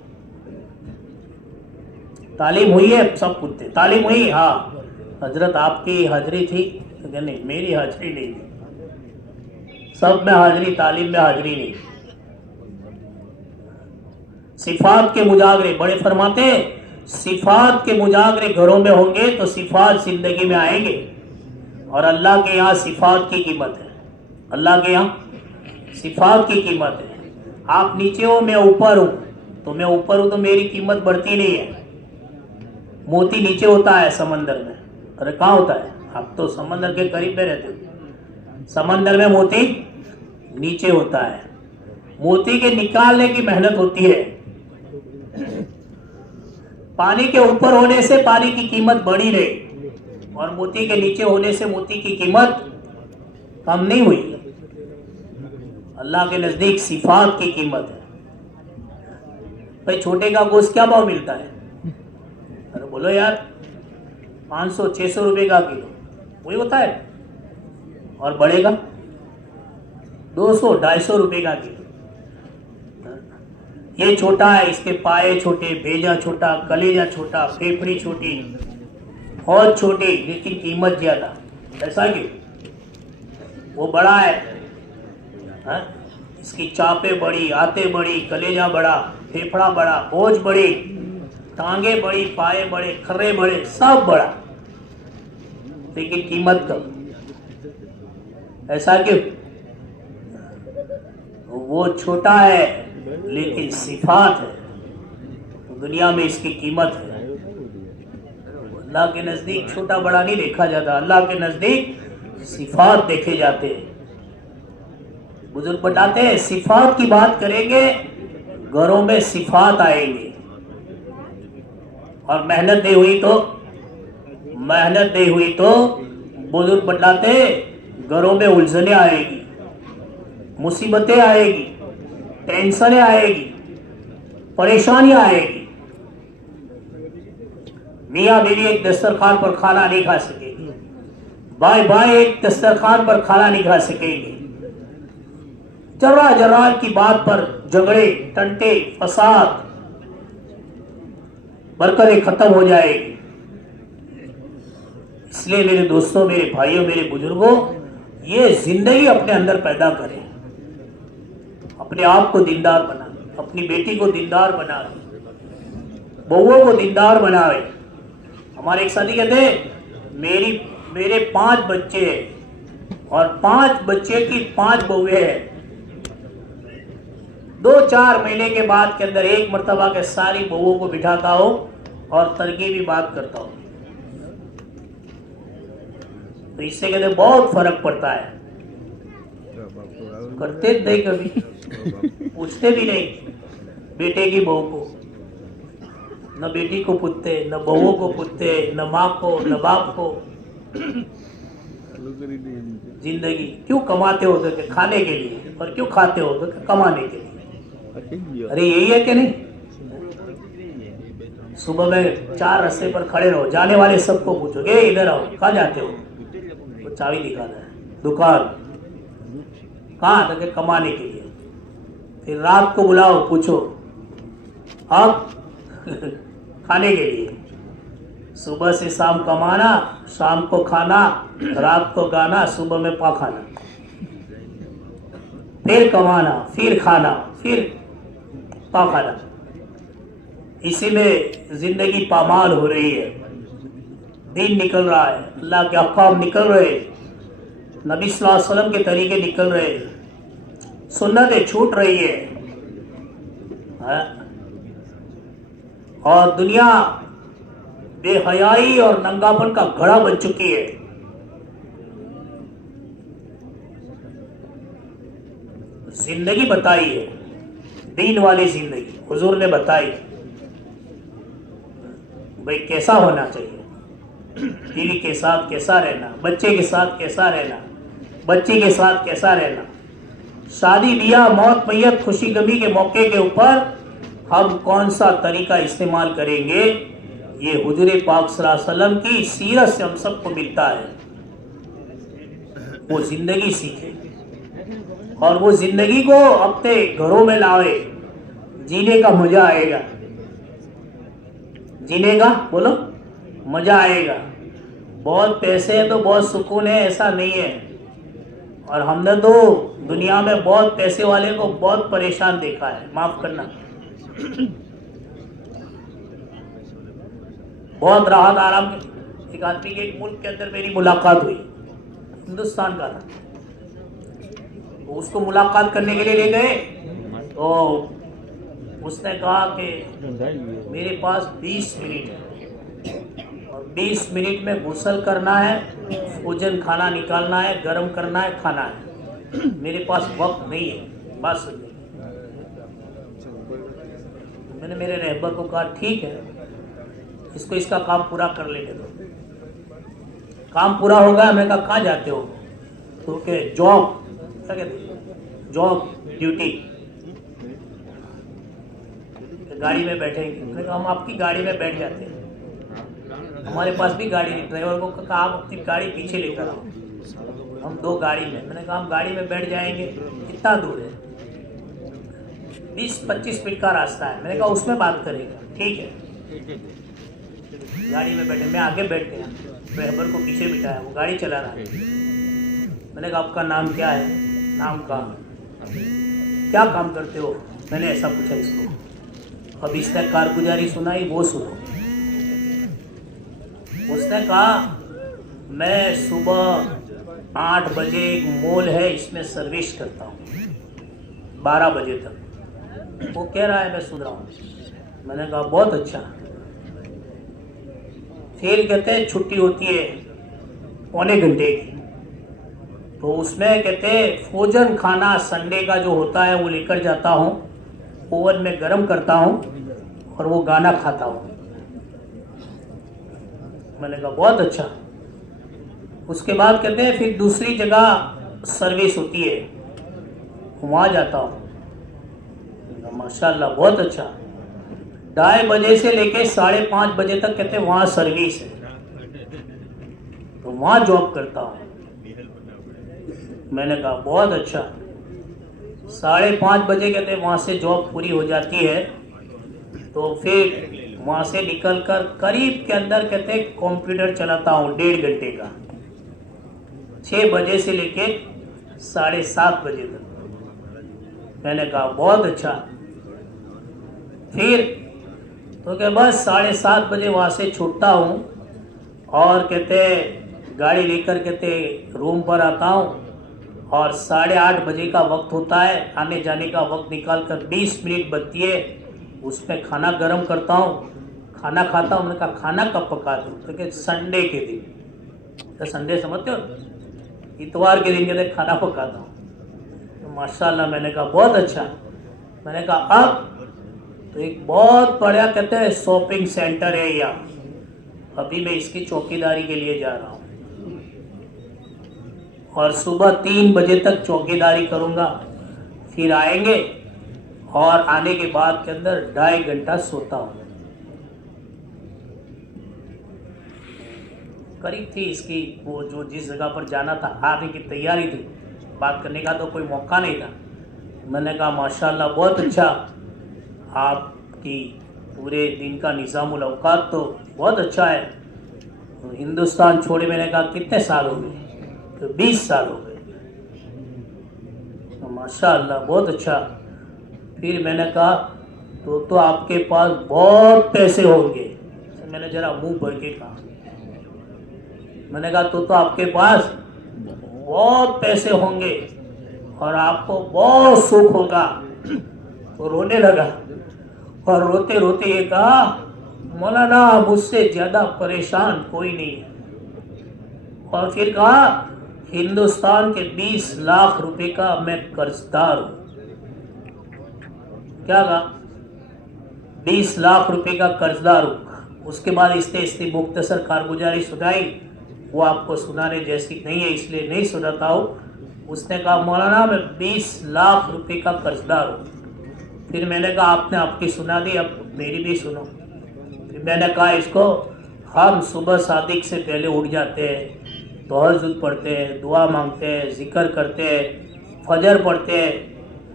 तालीम हुई है, सब पूछते तालीम हुई? हाँ हजरत आपकी हाजिरी थी? नहीं, मेरी हाजिरी नहीं थी। सब में हाजिरी, तालीम में हाजिरी नहीं। सिफात के मुजागरे, बड़े फरमाते सिफात के मुजागरे घरों में होंगे तो सिफात जिंदगी में आएंगे। और अल्लाह के यहाँ सिफात की कीमत है, अल्लाह के यहाँ सिफात की कीमत है। आप नीचे हो, मैं ऊपर हूं, तो मैं ऊपर हूं तो मेरी कीमत बढ़ती नहीं है। मोती नीचे होता है समंदर में, अरे कहाँ होता है? आप तो समंदर के करीब में रहते हो। समंदर में मोती नीचे होता है। मोती के निकालने की मेहनत होती है। पानी के ऊपर होने से पानी की कीमत बढ़ी नहीं, और मोती के नीचे होने से मोती की कीमत कम नहीं हुई। अल्लाह के नजदीक सिफात की कीमत है। भाई छोटे का गोश्त क्या भाव मिलता है? अरे बोलो यार, 500-600 रुपए का किलो, वही होता है। और बड़े का 200-250 रुपए का किलो। ये छोटा है, इसके पाए छोटे, भेजा छोटा, कलेजा छोटा, फेफड़ी छोटी, बहुत छोटी, लेकिन कीमत ज्यादा। ऐसा क्यों? वो बड़ा है, हा? इसकी चापे बड़ी, आते बड़ी, कलेजा बड़ा, फेफड़ा बड़ा, बोझ बड़ी, टांगे बड़ी, पाए बड़े, खर्रे बड़े, सब बड़ा, लेकिन कीमत कम। ऐसा क्यों? वो छोटा है लेकिन सिफात है, दुनिया में इसकी कीमत है। अल्लाह के नजदीक छोटा बड़ा नहीं देखा जाता, अल्लाह के नजदीक सिफात देखे जाते हैं। बुजुर्ग बताते हैं सिफात की बात करेंगे, घरों में सिफात आएंगे। और मेहनत नहीं हुई तो बुजुर्ग बताते घरों में उलझने आएगी, मुसीबतें आएगी, टेंशनें आएगी, परेशानियां आएगी। मियाँ बीवी एक दस्तरखान पर खाना नहीं खा सकेगी, भाई भाई एक दस्तरखान पर खाना नहीं खा सकेंगे। जरा जरा की बात पर झगड़े, टंटे, फसाद, बरकतें खत्म हो जाएगी। इसलिए मेरे दोस्तों, मेरे भाइयों, मेरे बुजुर्गों, ये जिंदगी अपने अंदर पैदा करें, अपने आप को दीनदार बनाए, अपनी बेटी को दीनदार बनाए, बहुओं को दीनदार बनाए। हमारे एक साथी कहते हैं मेरे 5 बच्चे हैं और 5 बच्चे की 5 बहुएं हैं। 2-4 महीने के बाद के अंदर एक मर्तबा के सारी बहुओं को बिठाता हो और तरकीबी बात करता हो, तो इससे कहते बहुत फर्क पड़ता है। करते नहीं, कभी पूछते भी नहीं बेटे की बहू को, न बेटी को पूछते, न बहुओं को पूछते, न माँ को, न बाप को। जिंदगी क्यों कमाते हो? तो खाने के लिए। और क्यों खाते हो? तो कमाने के लिए। अरे यही है कि नहीं? सुबह में 4 रास्ते पर खड़े रहो, जाने वाले सबको पूछोगे इधर आओ, कहाँ जाते हो? तो चाबी दिखाता है, दुकान। कहाँ? तो कमाने के लिए। फिर रात को बुलाओ, पूछो अब खाने के लिए। सुबह से शाम कमाना, शाम को खाना, रात को गाना, सुबह में पाखाना, फिर कमाना, फिर खाना, फिर पाखाना। इसी में जिंदगी पामाल हो रही है। दिन निकल रहा है, अल्लाह के अहकाम निकल रहे हैं, नबी सल्लल्लाहु अलैहि वसल्लम के तरीके निकल रहे हैं, सुन्नतें छूट रही है, और दुनिया बेहयाई और नंगापन का घड़ा बन चुकी है। जिंदगी बताई है, दीन वाली जिंदगी हुजूर ने बताई भाई कैसा होना चाहिए, बीवी के साथ कैसा रहना, बच्चे के साथ कैसा रहना, बच्ची के साथ कैसा रहना, शादी ब्याह मौत मैयत खुशी गमी के मौके के ऊपर हम कौन सा तरीका इस्तेमाल करेंगे, ये हुजूर पाक सल्लल्लाहु अलैहि वसल्लम की सीरत से हम सबको मिलता है। वो जिंदगी सीखे और वो जिंदगी को अपने घरों में लावे, जीने का मजा आएगा, जीने का बोलो मजा आएगा। बहुत पैसे हैं तो बहुत सुकून है ऐसा नहीं है, और हमने तो दुनिया में बहुत पैसे वाले को बहुत परेशान देखा है, माफ करना। बहुत राहत आराम के एक आदमी के एक मुल्क के अंदर मेरी मुलाकात हुई, हिंदुस्तान का था, तो उसको मुलाकात करने के लिए ले गए, तो उसने कहा कि मेरे पास 20 मिनट है और 20 मिनट में गुसल करना है, भोजन खाना निकालना है, गर्म करना है, खाना है, मेरे पास वक्त नहीं है। बस मैंने मेरे रहबर को कहा ठीक है, इसको इसका काम पूरा कर लेने दो। काम पूरा होगा, मैंने कहा कहाँ जाते हो, तो के जॉब, क्या कहते जॉब ड्यूटी, गाड़ी में बैठेंगे। मैंने कहा हम आपकी गाड़ी में बैठ जाते हैं, हमारे पास भी गाड़ी नहीं। ड्राइवर को कहा आप अपनी गाड़ी पीछे लेकर आओ, हम 2 गाड़ी में। मैंने कहा हम गाड़ी में बैठ जाएंगे, कितना दूर है, 20-25 मिनट का रास्ता है। मैंने कहा उसमें बात करेगा, ठीक है। गाड़ी में बैठे, मैं आगे बैठ गया, ड्राइवर को पीछे बिठाया, वो गाड़ी चला रहा है। मैंने कहा आपका नाम क्या है, नाम का क्या काम करते हो, मैंने ऐसा पूछा इसको। अब इसने कारगुजारी सुनाई, वो सुनो। उसने कहा मैं सुबह 8 बजे एक मॉल है इसमें सर्विस करता हूँ 12 बजे तक। वो कह रहा है मैं सुन रहा हूँ। मैंने कहा बहुत अच्छा। फिर कहते हैं छुट्टी होती है पौने घंटे की, तो उसमें कहते हैं भोजन खाना संडे का जो होता है वो लेकर जाता हूँ, ओवन में गर्म करता हूँ और वो गाना खाता हूँ। मैंने कहा बहुत अच्छा। उसके बाद कहते हैं फिर दूसरी जगह सर्विस होती है, वहाँ जाता हूँ। माशाल्लाह बहुत अच्छा। 2:30 बजे से लेके 5:30 बजे तक कहते हैं वहाँ सर्विस है, तो वहाँ जॉब करता हूँ। मैंने कहा बहुत अच्छा। 5:30 बजे कहते हैं वहाँ से जॉब पूरी हो जाती है, तो फिर वहाँ से निकलकर करीब के अंदर कहते हैं कंप्यूटर चलाता हूँ 1.5 घंटे का, 6 बजे से लेके 7:30 बजे तक। मैंने कहा बहुत अच्छा। फिर तो क्या बस 7:30 बजे वहाँ से छूटता हूँ और कहते गाड़ी लेकर कहते रूम पर आता हूँ, और 8:30 बजे का वक्त होता है, आने जाने का वक्त निकाल कर 20 मिनट बचती है, उसमें खाना गर्म करता हूँ, खाना खाता हूँ। मैंने कहा खाना कब पकाते हो, तो कि संडे के दिन। तो संडे समझते हो, इतवार के दिन कहते खाना पकाता हूँ। तो माशाल्लाह मैंने कहा बहुत अच्छा। मैंने कहा अब तो एक बहुत बड़ा कहते हैं शॉपिंग सेंटर है यहाँ, अभी मैं इसकी चौकीदारी के लिए जा रहा हूँ और सुबह 3 बजे तक चौकीदारी करूँगा, फिर आएंगे और आने के बाद के अंदर 2.5 घंटा सोता हूँ। करीब थी इसकी वो जो जिस जगह पर जाना था, आने की तैयारी थी, बात करने का तो कोई मौका नहीं था। मैंने कहा माशाल्लाह बहुत अच्छा, आपकी पूरे दिन का निज़ामुल औकात तो बहुत अच्छा है। तो हिंदुस्तान छोड़े मैंने कहा कितने साल हो गए, तो 20 साल हो गए। तो माशाल्लाह बहुत अच्छा। फिर मैंने कहा तो आपके पास बहुत पैसे होंगे। मैंने जरा मुंह भर के कहा, मैंने कहा तो आपके पास बहुत पैसे होंगे और आपको बहुत सुख होगा। वो रोने लगा और रोते रोते ये कहा, मौलाना मुझसे ज्यादा परेशान कोई नहीं है। और फिर कहा, हिंदुस्तान के 20 लाख रुपए का मैं कर्जदार हूं। क्या कहा? 20 लाख रुपए का कर्जदार हूं। उसके बाद इसने मुख्तसर कारगुजारी सुनाई, वो आपको सुनाने जैसी नहीं है इसलिए नहीं सुनाता हूँ। उसने कहा, मौलाना मैं 20 लाख रुपए का कर्जदार हूँ। फिर मैंने कहा, आपने आपकी सुना दी, अब मेरी भी सुनो। फिर मैंने कहा इसको, हम सुबह सादिक से पहले उठ जाते हैं, तहज्जुद पढ़ते हैं, दुआ मांगते हैं, जिक्र करते हैं, फजर पढ़ते हैं,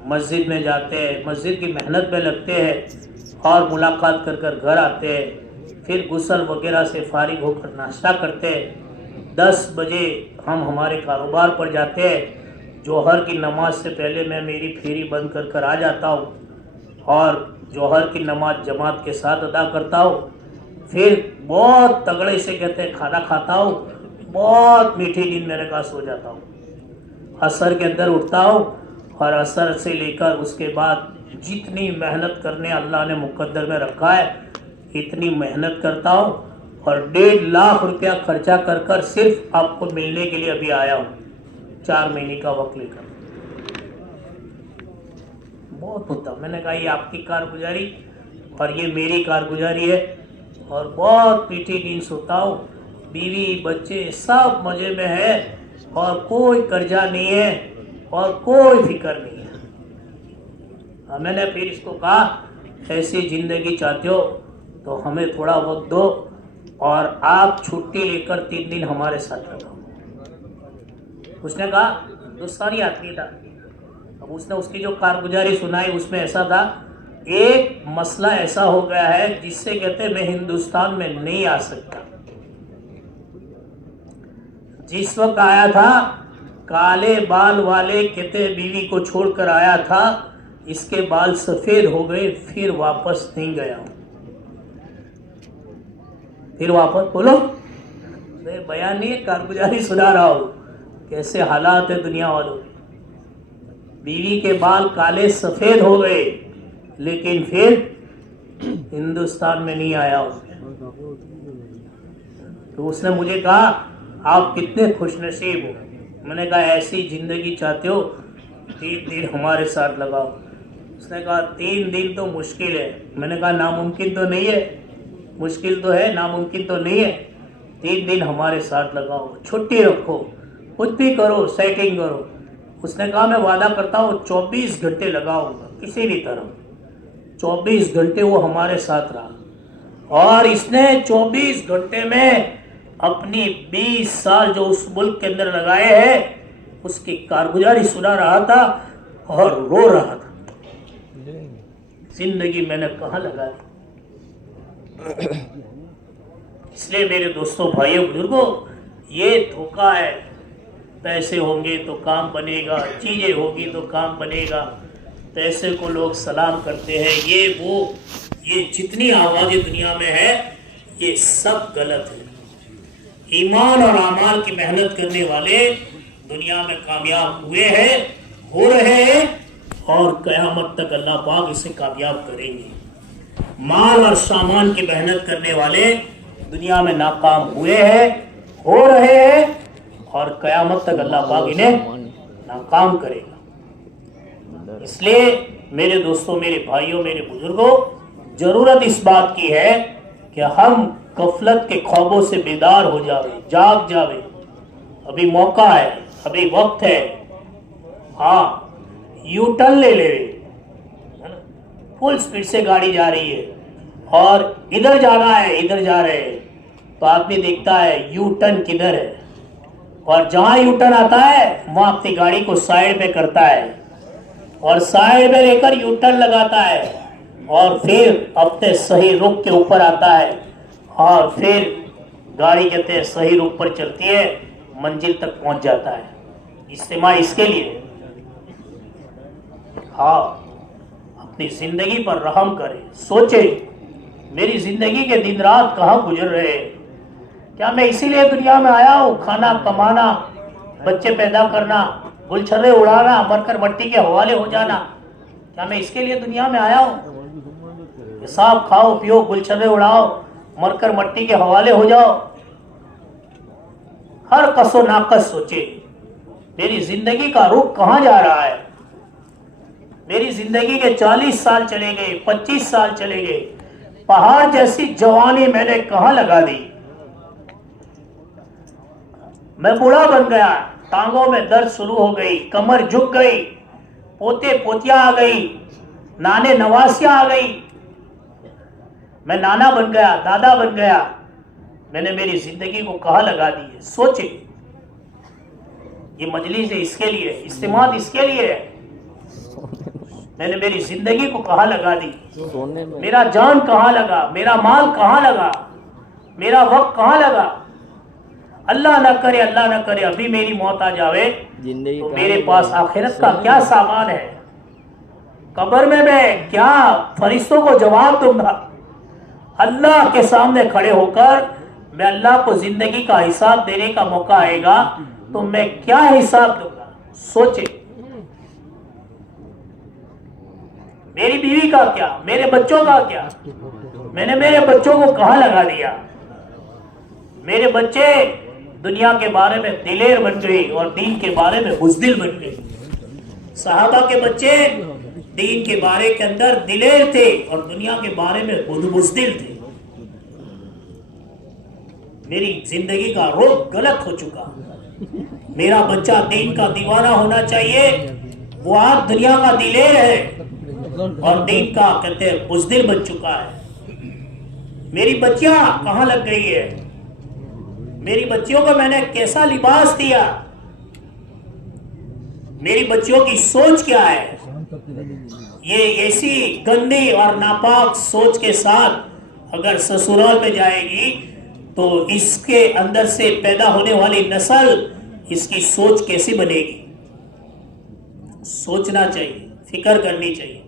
मस्जिद में जाते हैं, मस्जिद की मेहनत में लगते हैं और मुलाकात कर कर घर आते हैं। फिर गुस्ल वगैरह से फारिग होकर नाश्ता करते हैं। 10 बजे हम हमारे कारोबार पर जाते हैं। जोहर की नमाज से पहले मैं मेरी फेरी बंद कर कर आ जाता हूँ और जोहर की नमाज जमात के साथ अदा करता हूँ। फिर बहुत तगड़े से कहते हैं खाना खाता हूँ, बहुत मीठी नींद मेरे पास सो जाता हूँ। असर के अंदर उठता हूँ और असर से लेकर उसके बाद जितनी मेहनत करने अल्लाह ने मुकद्दर में रखा है इतनी मेहनत करता हूँ और 1.5 लाख रुपया खर्चा कर कर सिर्फ आपको मिलने के लिए अभी आया हूँ, 4 महीने का वक्त लेकर। बहुत होता। मैंने कहा ये आपकी कारगुजारी और ये मेरी कारगुजारी है और बहुत मीठी नींद सोता हूँ। बीवी बच्चे सब मजे में है और कोई कर्जा नहीं है और कोई फिक्र नहीं है। मैंने फिर इसको कहा, ऐसी जिंदगी चाहते हो तो हमें थोड़ा वक्त दो और आप छुट्टी लेकर 3 दिन हमारे साथ लगाओ। उसने कहा, हिंदुस्तानी आदमी था। अब उसने उसकी जो कारगुजारी सुनाई उसमें ऐसा था, एक मसला ऐसा हो गया है जिससे कहते मैं हिंदुस्तान में नहीं आ सकता। जिस वक्त आया था काले बाल वाले कहते बीवी को छोड़कर आया था, इसके बाल सफेद हो गए, फिर वापस नहीं गया। फिर वापस बोलो, मैं बयान नहीं कारगुजारी सुना रहा हूं कैसे हालात है दुनिया वालों। बीवी के बाल काले सफेद हो गए लेकिन फिर हिंदुस्तान में नहीं आया। तो उसने मुझे कहा, आप कितने खुशनसीब हो। मैंने कहा, ऐसी जिंदगी चाहते हो 3 दिन हमारे साथ लगाओ। उसने कहा, 3 दिन तो मुश्किल है। मैंने कहा, नामुमकिन तो नहीं है, मुश्किल तो है, नामुमकिन तो नहीं है। 3 दिन हमारे साथ लगाओ, छुट्टी रखो, कुछ भी करो, सेटिंग करो। उसने कहा, मैं वादा करता हूँ 24 घंटे लगाऊंगा किसी भी तरह। 24 घंटे वो हमारे साथ रहा और इसने 24 घंटे में अपनी 20 साल जो उस मुल्क के अंदर लगाए हैं उसकी कारगुजारी सुना रहा था और रो रहा था। जिंदगी मैंने कहाँ लगा दी। इसलिए मेरे दोस्तों, भाइयों, बुजुर्गों, ये धोखा है। पैसे होंगे तो काम बनेगा, चीजें होगी तो काम बनेगा, पैसे को लोग सलाम करते हैं, ये वो, ये जितनी आवाज़ें दुनिया में है ये सब गलत है। ईमान और अमाल की मेहनत करने वाले दुनिया में कामयाब हुए हैं, हो रहे हैं और क़यामत तक अल्लाह पाक इसे कामयाब करेंगे। माल और सामान की मेहनत करने वाले दुनिया में नाकाम हुए हैं, हो रहे हैं और क़यामत तक अल्लाह पाक इन्हें नाकाम करेगा। इसलिए मेरे दोस्तों, मेरे भाइयों, मेरे बुजुर्गों, जरूरत इस बात की है कि हम गफलत के ख्वाबों से बेदार हो जावे, जाग जावे। अभी मौका है, अभी वक्त है। हाँ, यू टर्न ले ले, फुल स्पीड से गाड़ी जा रही है और इधर जाना है, इधर जा रहे हैं, तो आदमी देखता है यू टर्न किधर है और जहां यू टर्न आता है वहां अपनी गाड़ी को साइड पे करता है और साइड में लेकर यू टर्न लगाता है और फिर अपने सही रुख के ऊपर आता है और फिर गाड़ी कहते हैं सही रुख पर चलती है, मंजिल तक पहुंच जाता है। इस्तेमाल इसके लिए, हाँ, अपनी जिंदगी पर रहम करें, सोचे मेरी जिंदगी के दिन रात कहाँ गुजर रहे हैं। क्या मैं इसीलिए दुनिया में आया हूँ खाना कमाना बच्चे पैदा करना, गुलछर्रे उड़ाना, मरकर मट्टी के हवाले हो जाना, क्या मैं इसके लिए दुनिया में आया हूँ? साफ खाओ पियो, गुलछर्रे उड़ाओ, मरकर मट्टी के हवाले हो जाओ? हर कसो नाकस सोचे मेरी जिंदगी का रुख कहां जा रहा है। मेरी जिंदगी के 40 साल चले गए, 25 साल चले गए, पहाड़ जैसी जवानी मैंने कहां लगा दी। मैं बूढ़ा बन गया, टांगों में दर्द शुरू हो गई, कमर झुक गई, पोते पोतियां आ गई, नाने नवासियां आ गई, मैं नाना बन गया, दादा बन गया। मैंने मेरी जिंदगी को कहां लगा दी है? सोचे। ये मजलिस है इसके लिए, इस्तेमाल इसके लिए है। मैंने मेरी जिंदगी को कहां लगा दी? मेरा जान कहां लगा? मेरा माल कहां लगा? मेरा वक्त कहां लगा? अल्लाह ना करे, अल्लाह ना करे अभी मेरी मौत आ जावे तो मेरे पास आखिरत का क्या सामान है? कब्र में मैं क्या फरिश्तों को जवाब दूंगा? अल्लाह के सामने खड़े होकर मैं अल्लाह को जिंदगी का हिसाब देने का मौका आएगा तो मैं क्या हिसाब दूंगा? सोचे। मेरी बीवी का क्या, मेरे बच्चों का क्या? मैंने मेरे बच्चों को कहां लगा दिया? मेरे बच्चे दुनिया के बारे में दिलेर बन गए और दीन के बारे में बुज़दिल बन गए। सहाबा के बच्चे दीन के बारे के अंदर दिलेर थे और दुनिया के बारे में बुज़दिल थे। मेरी जिंदगी का रुख गलत हो चुका। मेरा बच्चा दीन का दीवाना होना चाहिए, वो आज दुनिया का दिलेर है और दीन का कहते हैं बुज़दिल बन चुका है। मेरी बच्चियां कहां लग गई है? मेरी बच्चियों को मैंने कैसा लिबास दिया? मेरी बच्चियों की सोच क्या है? ये ऐसी गंदी और नापाक सोच के साथ अगर ससुराल में जाएगी तो इसके अंदर से पैदा होने वाली नस्ल, इसकी सोच कैसी बनेगी? सोचना चाहिए, फिक्र करनी चाहिए।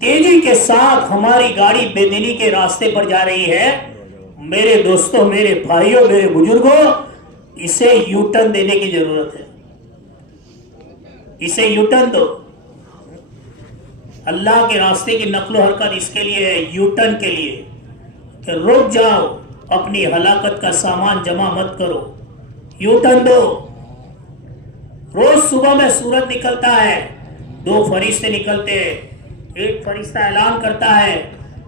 तेजी के साथ हमारी गाड़ी बेदीनी के रास्ते पर जा रही है। मेरे दोस्तों, मेरे भाइयों, मेरे बुजुर्गों, इसे यू टर्न देने की जरूरत है। इसे यू टर्न दो। अल्लाह के रास्ते की नकलो हरकत इसके लिए है, यू टर्न के लिए कि रुक जाओ, अपनी हलाकत का सामान जमा मत करो, यू टर्न दो। रोज सुबह में सूरज निकलता है, दो फरिश्ते निकलते हैं। एक फरिश्ता ऐलान करता है,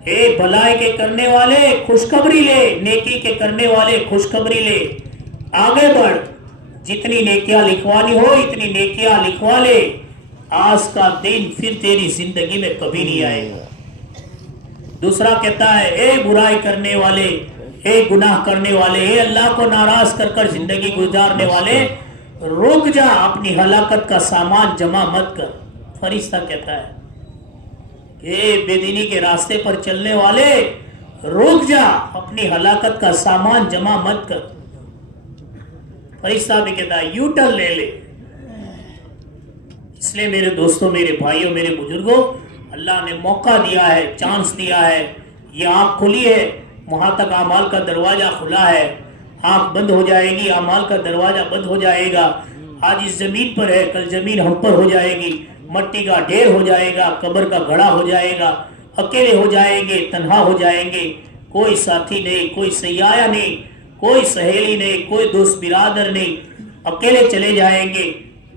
ए भलाई के करने वाले खुशखबरी ले, नेकी के करने वाले खुशखबरी ले, आगे बढ़, जितनी नेकियां लिखवानी हो इतनी नेकियां लिखवा ले, आज का दिन फिर तेरी जिंदगी में कभी नहीं आएगा। दूसरा कहता है, ए बुराई करने वाले, ए गुनाह करने वाले, ए अल्लाह को नाराज कर कर जिंदगी गुजारने वाले, रुक जा, अपनी हलाकत का सामान जमा मत कर। फरिश्ता कहता है, ए बेदीनी के रास्ते पर चलने वाले, रुक जा, अपनी हलाकत का सामान जमा मत कर। फरिश्ता भी कहता है, यू टर्न ले ले। इसलिए मेरे दोस्तों, मेरे भाइयों, मेरे बुजुर्गों, अल्लाह ने मौका दिया है, चांस दिया है। ये आंख खुली है, वहां तक अमाल का दरवाजा खुला है। आंख बंद हो जाएगी, अमाल का दरवाजा बंद हो जाएगा। आज इस जमीन पर है, कल जमीन हम पर हो जाएगी, मट्टी का ढेर हो जाएगा, कब्र का घड़ा हो जाएगा, अकेले हो जाएंगे, तन्हा हो जाएंगे, कोई साथी नहीं, कोई सयाया नहीं, कोई सहेली नहीं, कोई दोस्त बिरादर नहीं, अकेले चले जाएंगे।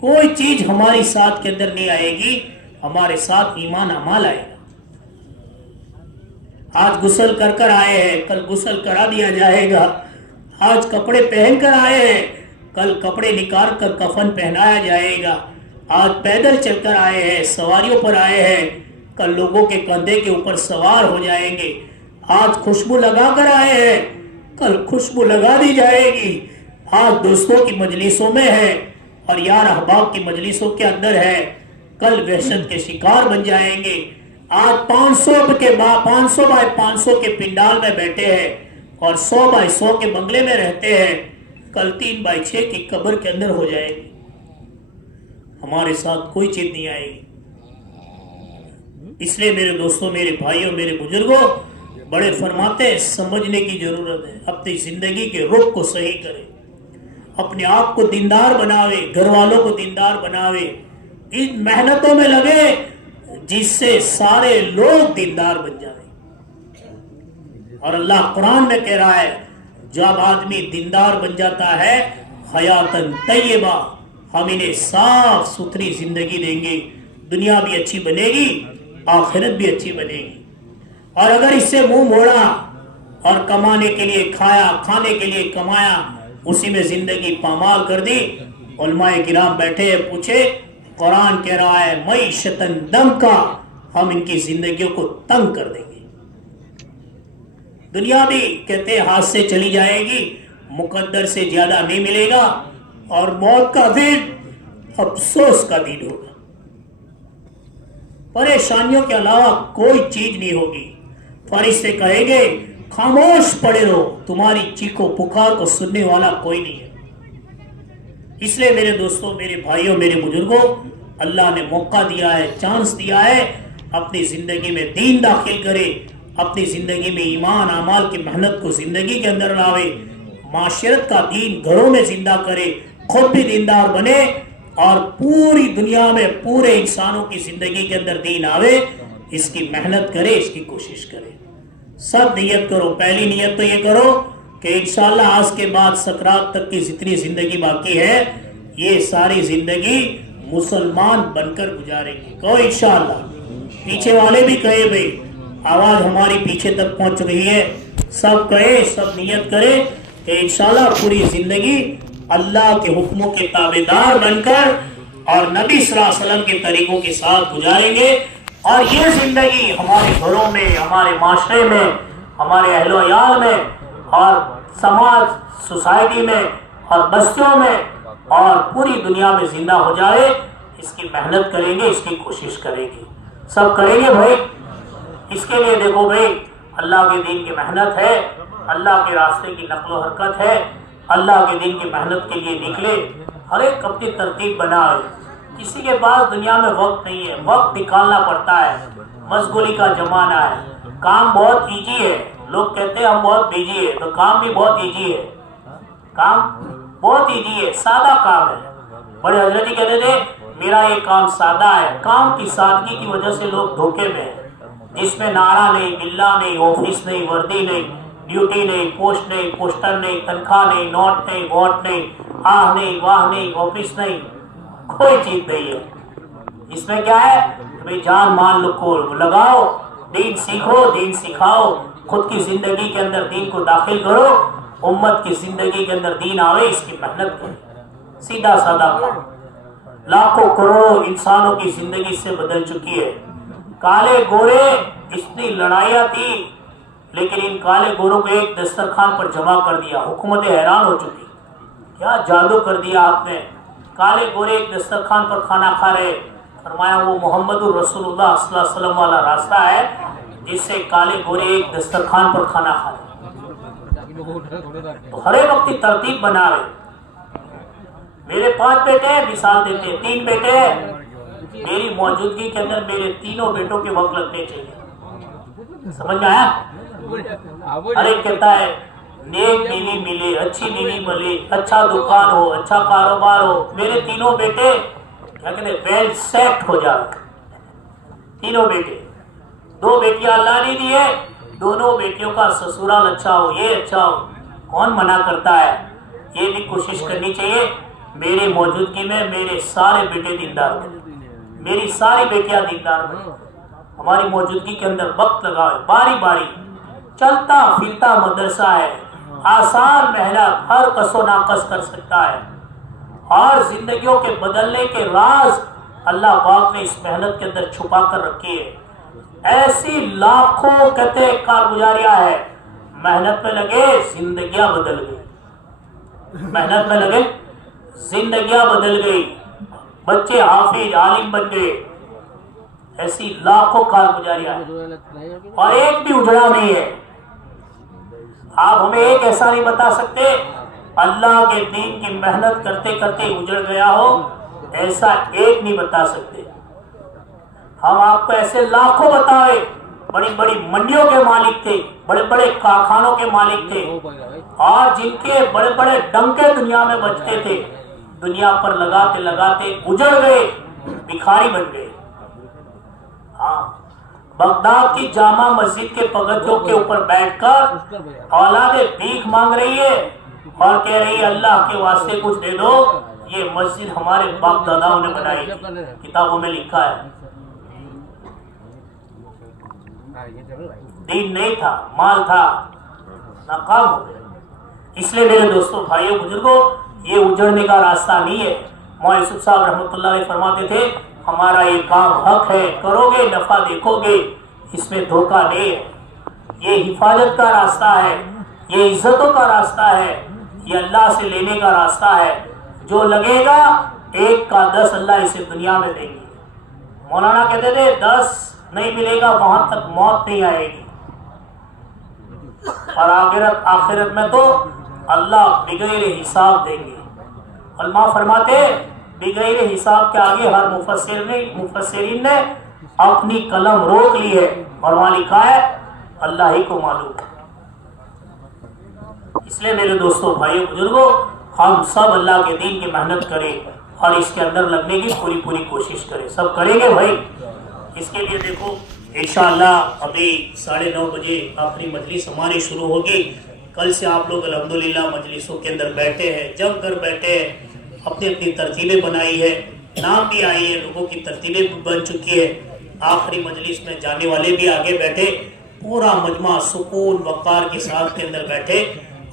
कोई चीज हमारी साथ के अंदर नहीं आएगी, हमारे साथ ईमान अमाल आएगा। आज गुस्ल कर कर आए हैं, कल गुस्ल करा दिया जाएगा। आज कपड़े पहन कर आए हैं, कल कपड़े निकाल कर कफन पहनाया जाएगा। आज पैदल चलकर आए हैं, सवारियों पर आए हैं, कल लोगों के कंधे के ऊपर सवार हो जाएंगे। आज खुशबू लगा कर आए हैं, कल खुशबू लगा दी जाएगी। आज दोस्तों की मजलिसों में है और यार अहबाब की मजलिसों के अंदर है, कल वहशत के शिकार बन जाएंगे। आज 500 बाय 500 के पिंडाल में बैठे हैं और 100 बाय 100 के बंगले में रहते हैं, कल 3 बाय 6 की कब्र के अंदर हो जाएगी। हमारे साथ कोई चीज नहीं आएगी। इसलिए मेरे दोस्तों, मेरे भाइयों, मेरे बुजुर्गों, बड़े फरमाते हैं, समझने की जरूरत है, अपनी जिंदगी के रुख को सही करें, अपने आप को दीनदार बनावे, घर वालों को दीनदार बनावे, इन मेहनतों में लगे जिससे सारे लोग दीनदार बन जाए। और अल्लाह कुरान में कह रहा है जब आदमी दीनदार बन जाता है, हयातन तय्यबा, हम इन्हें साफ सुथरी जिंदगी देंगे, दुनिया भी अच्छी बनेगी, आखिरत भी अच्छी बनेगी। और अगर इससे मुंह मोड़ा और कमाने के लिए खाया, खाने के लिए कमाया, उसी में जिंदगी पामाल कर दी, उलमाए किराम बैठे पूछे, कुरान कह रहा है मईशतन दम का, हम इनकी जिंदगियों को तंग कर देंगे। दुनिया भी कहते हाथ से चली जाएगी, मुकद्दर से ज्यादा नहीं मिलेगा, और मौत का दिन अफसोस का दिन होगा। परेशानियों के अलावा कोई चीज नहीं होगी। फरिश्ते कहेंगे खामोश पड़े रहो, तुम्हारी चीखो पुकार को सुनने वाला कोई नहीं है। इसलिए मेरे दोस्तों, मेरे भाइयों, मेरे बुजुर्गों, अल्लाह ने मौका दिया है, चांस दिया है, अपनी जिंदगी में दीन दाखिल करे, अपनी जिंदगी में ईमान अमाल की मेहनत को जिंदगी के अंदर लावे, माशरत का दीन घरों में जिंदा करे, खुद भी दीनदार बने और पूरी दुनिया में पूरे इंसानों की जिंदगी के अंदर दीन आवे। इसकी मेहनत करे, इसकी कोशिश करे। सब नियत करो। पहली नियत तो ये करो कि इंशाल्लाह आज के बाद सकरात तक की जितनी जिंदगी बाकी है, ये सारी जिंदगी मुसलमान बनकर गुजारेंगे। कहो इंशाल्लाह। पीछे वाले भी कहे, भाई आवाज हमारी पीछे तक पहुंच रही है, सब कहे, सब नियत करे कि इंशाल्लाह पूरी जिंदगी अल्लाह के हुक्मों के ताबेदार बनकर और नबी सल्लल्लाहु अलैहि वसल्लम के तरीकों के साथ गुजारेंगे। और ये जिंदगी हमारे घरों में, हमारे माशरे में, हमारे अहलो अयाल में और समाज सोसाइटी में और बस्तियों में और पूरी दुनिया में जिंदा हो जाए, इसकी मेहनत करेंगे, इसकी कोशिश करेंगे, सब करेंगे भाई। इसके लिए देखो भाई, अल्लाह के दीन की मेहनत है, अल्लाह के रास्ते की नक्लो हरकत है, अल्लाह के दीन की मेहनत के लिए निकले, हर एक अपनी तरतीब बनाए। किसी के पास दुनिया में वक्त नहीं है, वक्त निकालना पड़ता है, मशगूली का जमाना है, काम बहुत इजी है। लोग कहते हैं हम बहुत बिजी है, तो काम भी बहुत इजी है, काम बहुत इजी है, सादा काम है। बड़े हजरत जी कहते थे मेरा ये काम सादा है। काम की सादगी की वजह से लोग धोखे में है, जिसमें नारा नहीं, बिल्ला नहीं, ऑफिस नहीं, वर्दी नहीं, ड्यूटी नहीं, पोस्ट नहीं, पोस्टर नहीं, तनख्वाह नहीं, नोट नहीं, वोट नहीं, आह नहीं, वाह नहीं, ऑफिस नहीं, कोई चीज नहीं है। इसमें क्या है, भाई जान मान लो को लगाओ, दीन सीखो, दीन सिखाओ, खुद की जिंदगी के अंदर दीन को दाखिल करो, उम्मत की जिंदगी के अंदर दीन आवे, इसकी मेहनत करो। सीधा साधा काम। लाखों करोड़ों इंसानों की जिंदगी से बदल चुकी है। काले गोरे इतनी लड़ाइयाँ थी, लेकिन इन काले गोरों को एक दस्तरखान पर जमा कर दिया, हुकूमतें हैरान हो चुकी, क्या जादू कर दिया आपने। काले गोरे एक दस्तरखान पर खाना खा रहे, फरमाया वो मोहम्मदुर रसूलुल्लाह सल्लल्लाहु अलैहि वसल्लम वाला रास्ता है जिससे काले गोरे एक दस्तरखान पर खाना खा रहे। तो हर एक अपनी तरतीब बना रहे। मेरे 5 बेटे हैं, मिसाल देते हैं, 3 बेटे हैं, मेरी मौजूदगी के अंदर मेरे तीनों बेटों के वक्त लगने चाहिए। समझ में आया? अरे कहता है नेक बीवी मिले, अच्छी बीवी मिले, अच्छा दुकान हो, अच्छा कारोबार हो, मेरे तीनों बेटे क्या कहते वेल सेट हो जाए। तीनों बेटे, 2 बेटियां अल्लाह ने दी है, दोनों बेटियों का ससुराल अच्छा हो, ये अच्छा हो, कौन मना करता है? ये भी कोशिश करनी चाहिए मेरे मौजूदगी में मेरे सारे बेटे दीनदार बने, मेरी सारी बेटियां दीनदार बने। हमारी मौजूदगी के अंदर वक्त लगाओ, बारी बारी, चलता फिरता मदरसा है, आसान मेहनत हर कसो नाकस कर सकता है। और जिंदगियों के बदलने के राज अल्लाह पाक ने इस मेहनत के अंदर छुपा कर रखी है। ऐसी लाखों कहते कारगुजारियां है, मेहनत में लगे जिंदगियां बदल गई, मेहनत में लगे जिंदगियां बदल गई, बच्चे हाफिज आलिम बन गए। ऐसी लाखों कारगुजारियां है और एक भी उजड़ा नहीं है। आप हमें एक ऐसा नहीं बता सकते अल्लाह के दीन की मेहनत करते करते उजड़ गया हो, ऐसा एक नहीं बता सकते। हम आपको ऐसे लाखों बताए बड़ी बड़ी मंडियों के मालिक थे, बड़े बड़े कारखानों के मालिक थे, और जिनके बड़े बड़े डंके दुनिया में बजते थे, दुनिया पर लगाते लगाते उजड़ गए, भिखारी बन गए। हाँ, बगदाद की जामा मस्जिद के पगथियों के ऊपर बैठकर औलादे भीख मांग रही है और कह रही है अल्लाह के वास्ते कुछ दे दो, ये मस्जिद हमारे बाप दादाओं ने बनाई, किताबों में लिखा है। दीन नहीं था, माल था, नाकाम हो गए। इसलिए मेरे दोस्तों, भाइयों, बुजुर्गों, ये उजड़ने का रास्ता नहीं है। मौलाना यूसुफ साहब रहमतुल्लाह अलैह फरमाते थे, हमारा ये काम हक है, करोगे नफा देखोगे, इसमें धोखा नहीं है। ये हिफाजत का रास्ता है, ये इज्जतों का रास्ता है, ये अल्लाह से लेने का रास्ता है। जो लगेगा 1 का 10 अल्लाह इसे दुनिया में देंगे। मौलाना कहते थे 10 नहीं मिलेगा वहां तक मौत नहीं आएगी, और आखिरत में तो अल्लाह बिगैर हिसाब देंगे। उलमा फरमाते बिगैर हिसाब के आगे हर मुफस्सिरीन ने अपनी कलम रोक ली है, और वहां लिखा है अल्लाह ही को मालूम है। इसलिए मेरे दोस्तों, भाइयों, बुजुर्गों, हम सब अल्लाह के दीन की मेहनत करें और इसके अंदर लगने की पूरी कोशिश करें। सब करेंगे भाई। इसके लिए देखो, इंशाअल्लाह अभी 9:30 बजे आखिरी मजलिस हमारी शुरू होगी। कल से आप लोग अल्हम्दुलिल्लाह मजलिसों के अंदर बैठे हैं, जम कर बैठे हैं, अपनी अपनी तरतीबें बनाई है, नाम भी आई है, लोगों की तरतीबें बन चुकी है। आखिरी मजलिस में जाने वाले भी आगे बैठे, पूरा मजमा सुकून वक़ार के साथ के अंदर बैठे,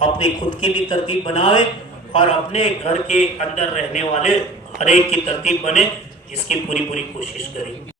अपनी खुद की भी तरतीब बनावे और अपने घर के अंदर रहने वाले हर एक की तरतीब बने, इसकी पूरी कोशिश करें।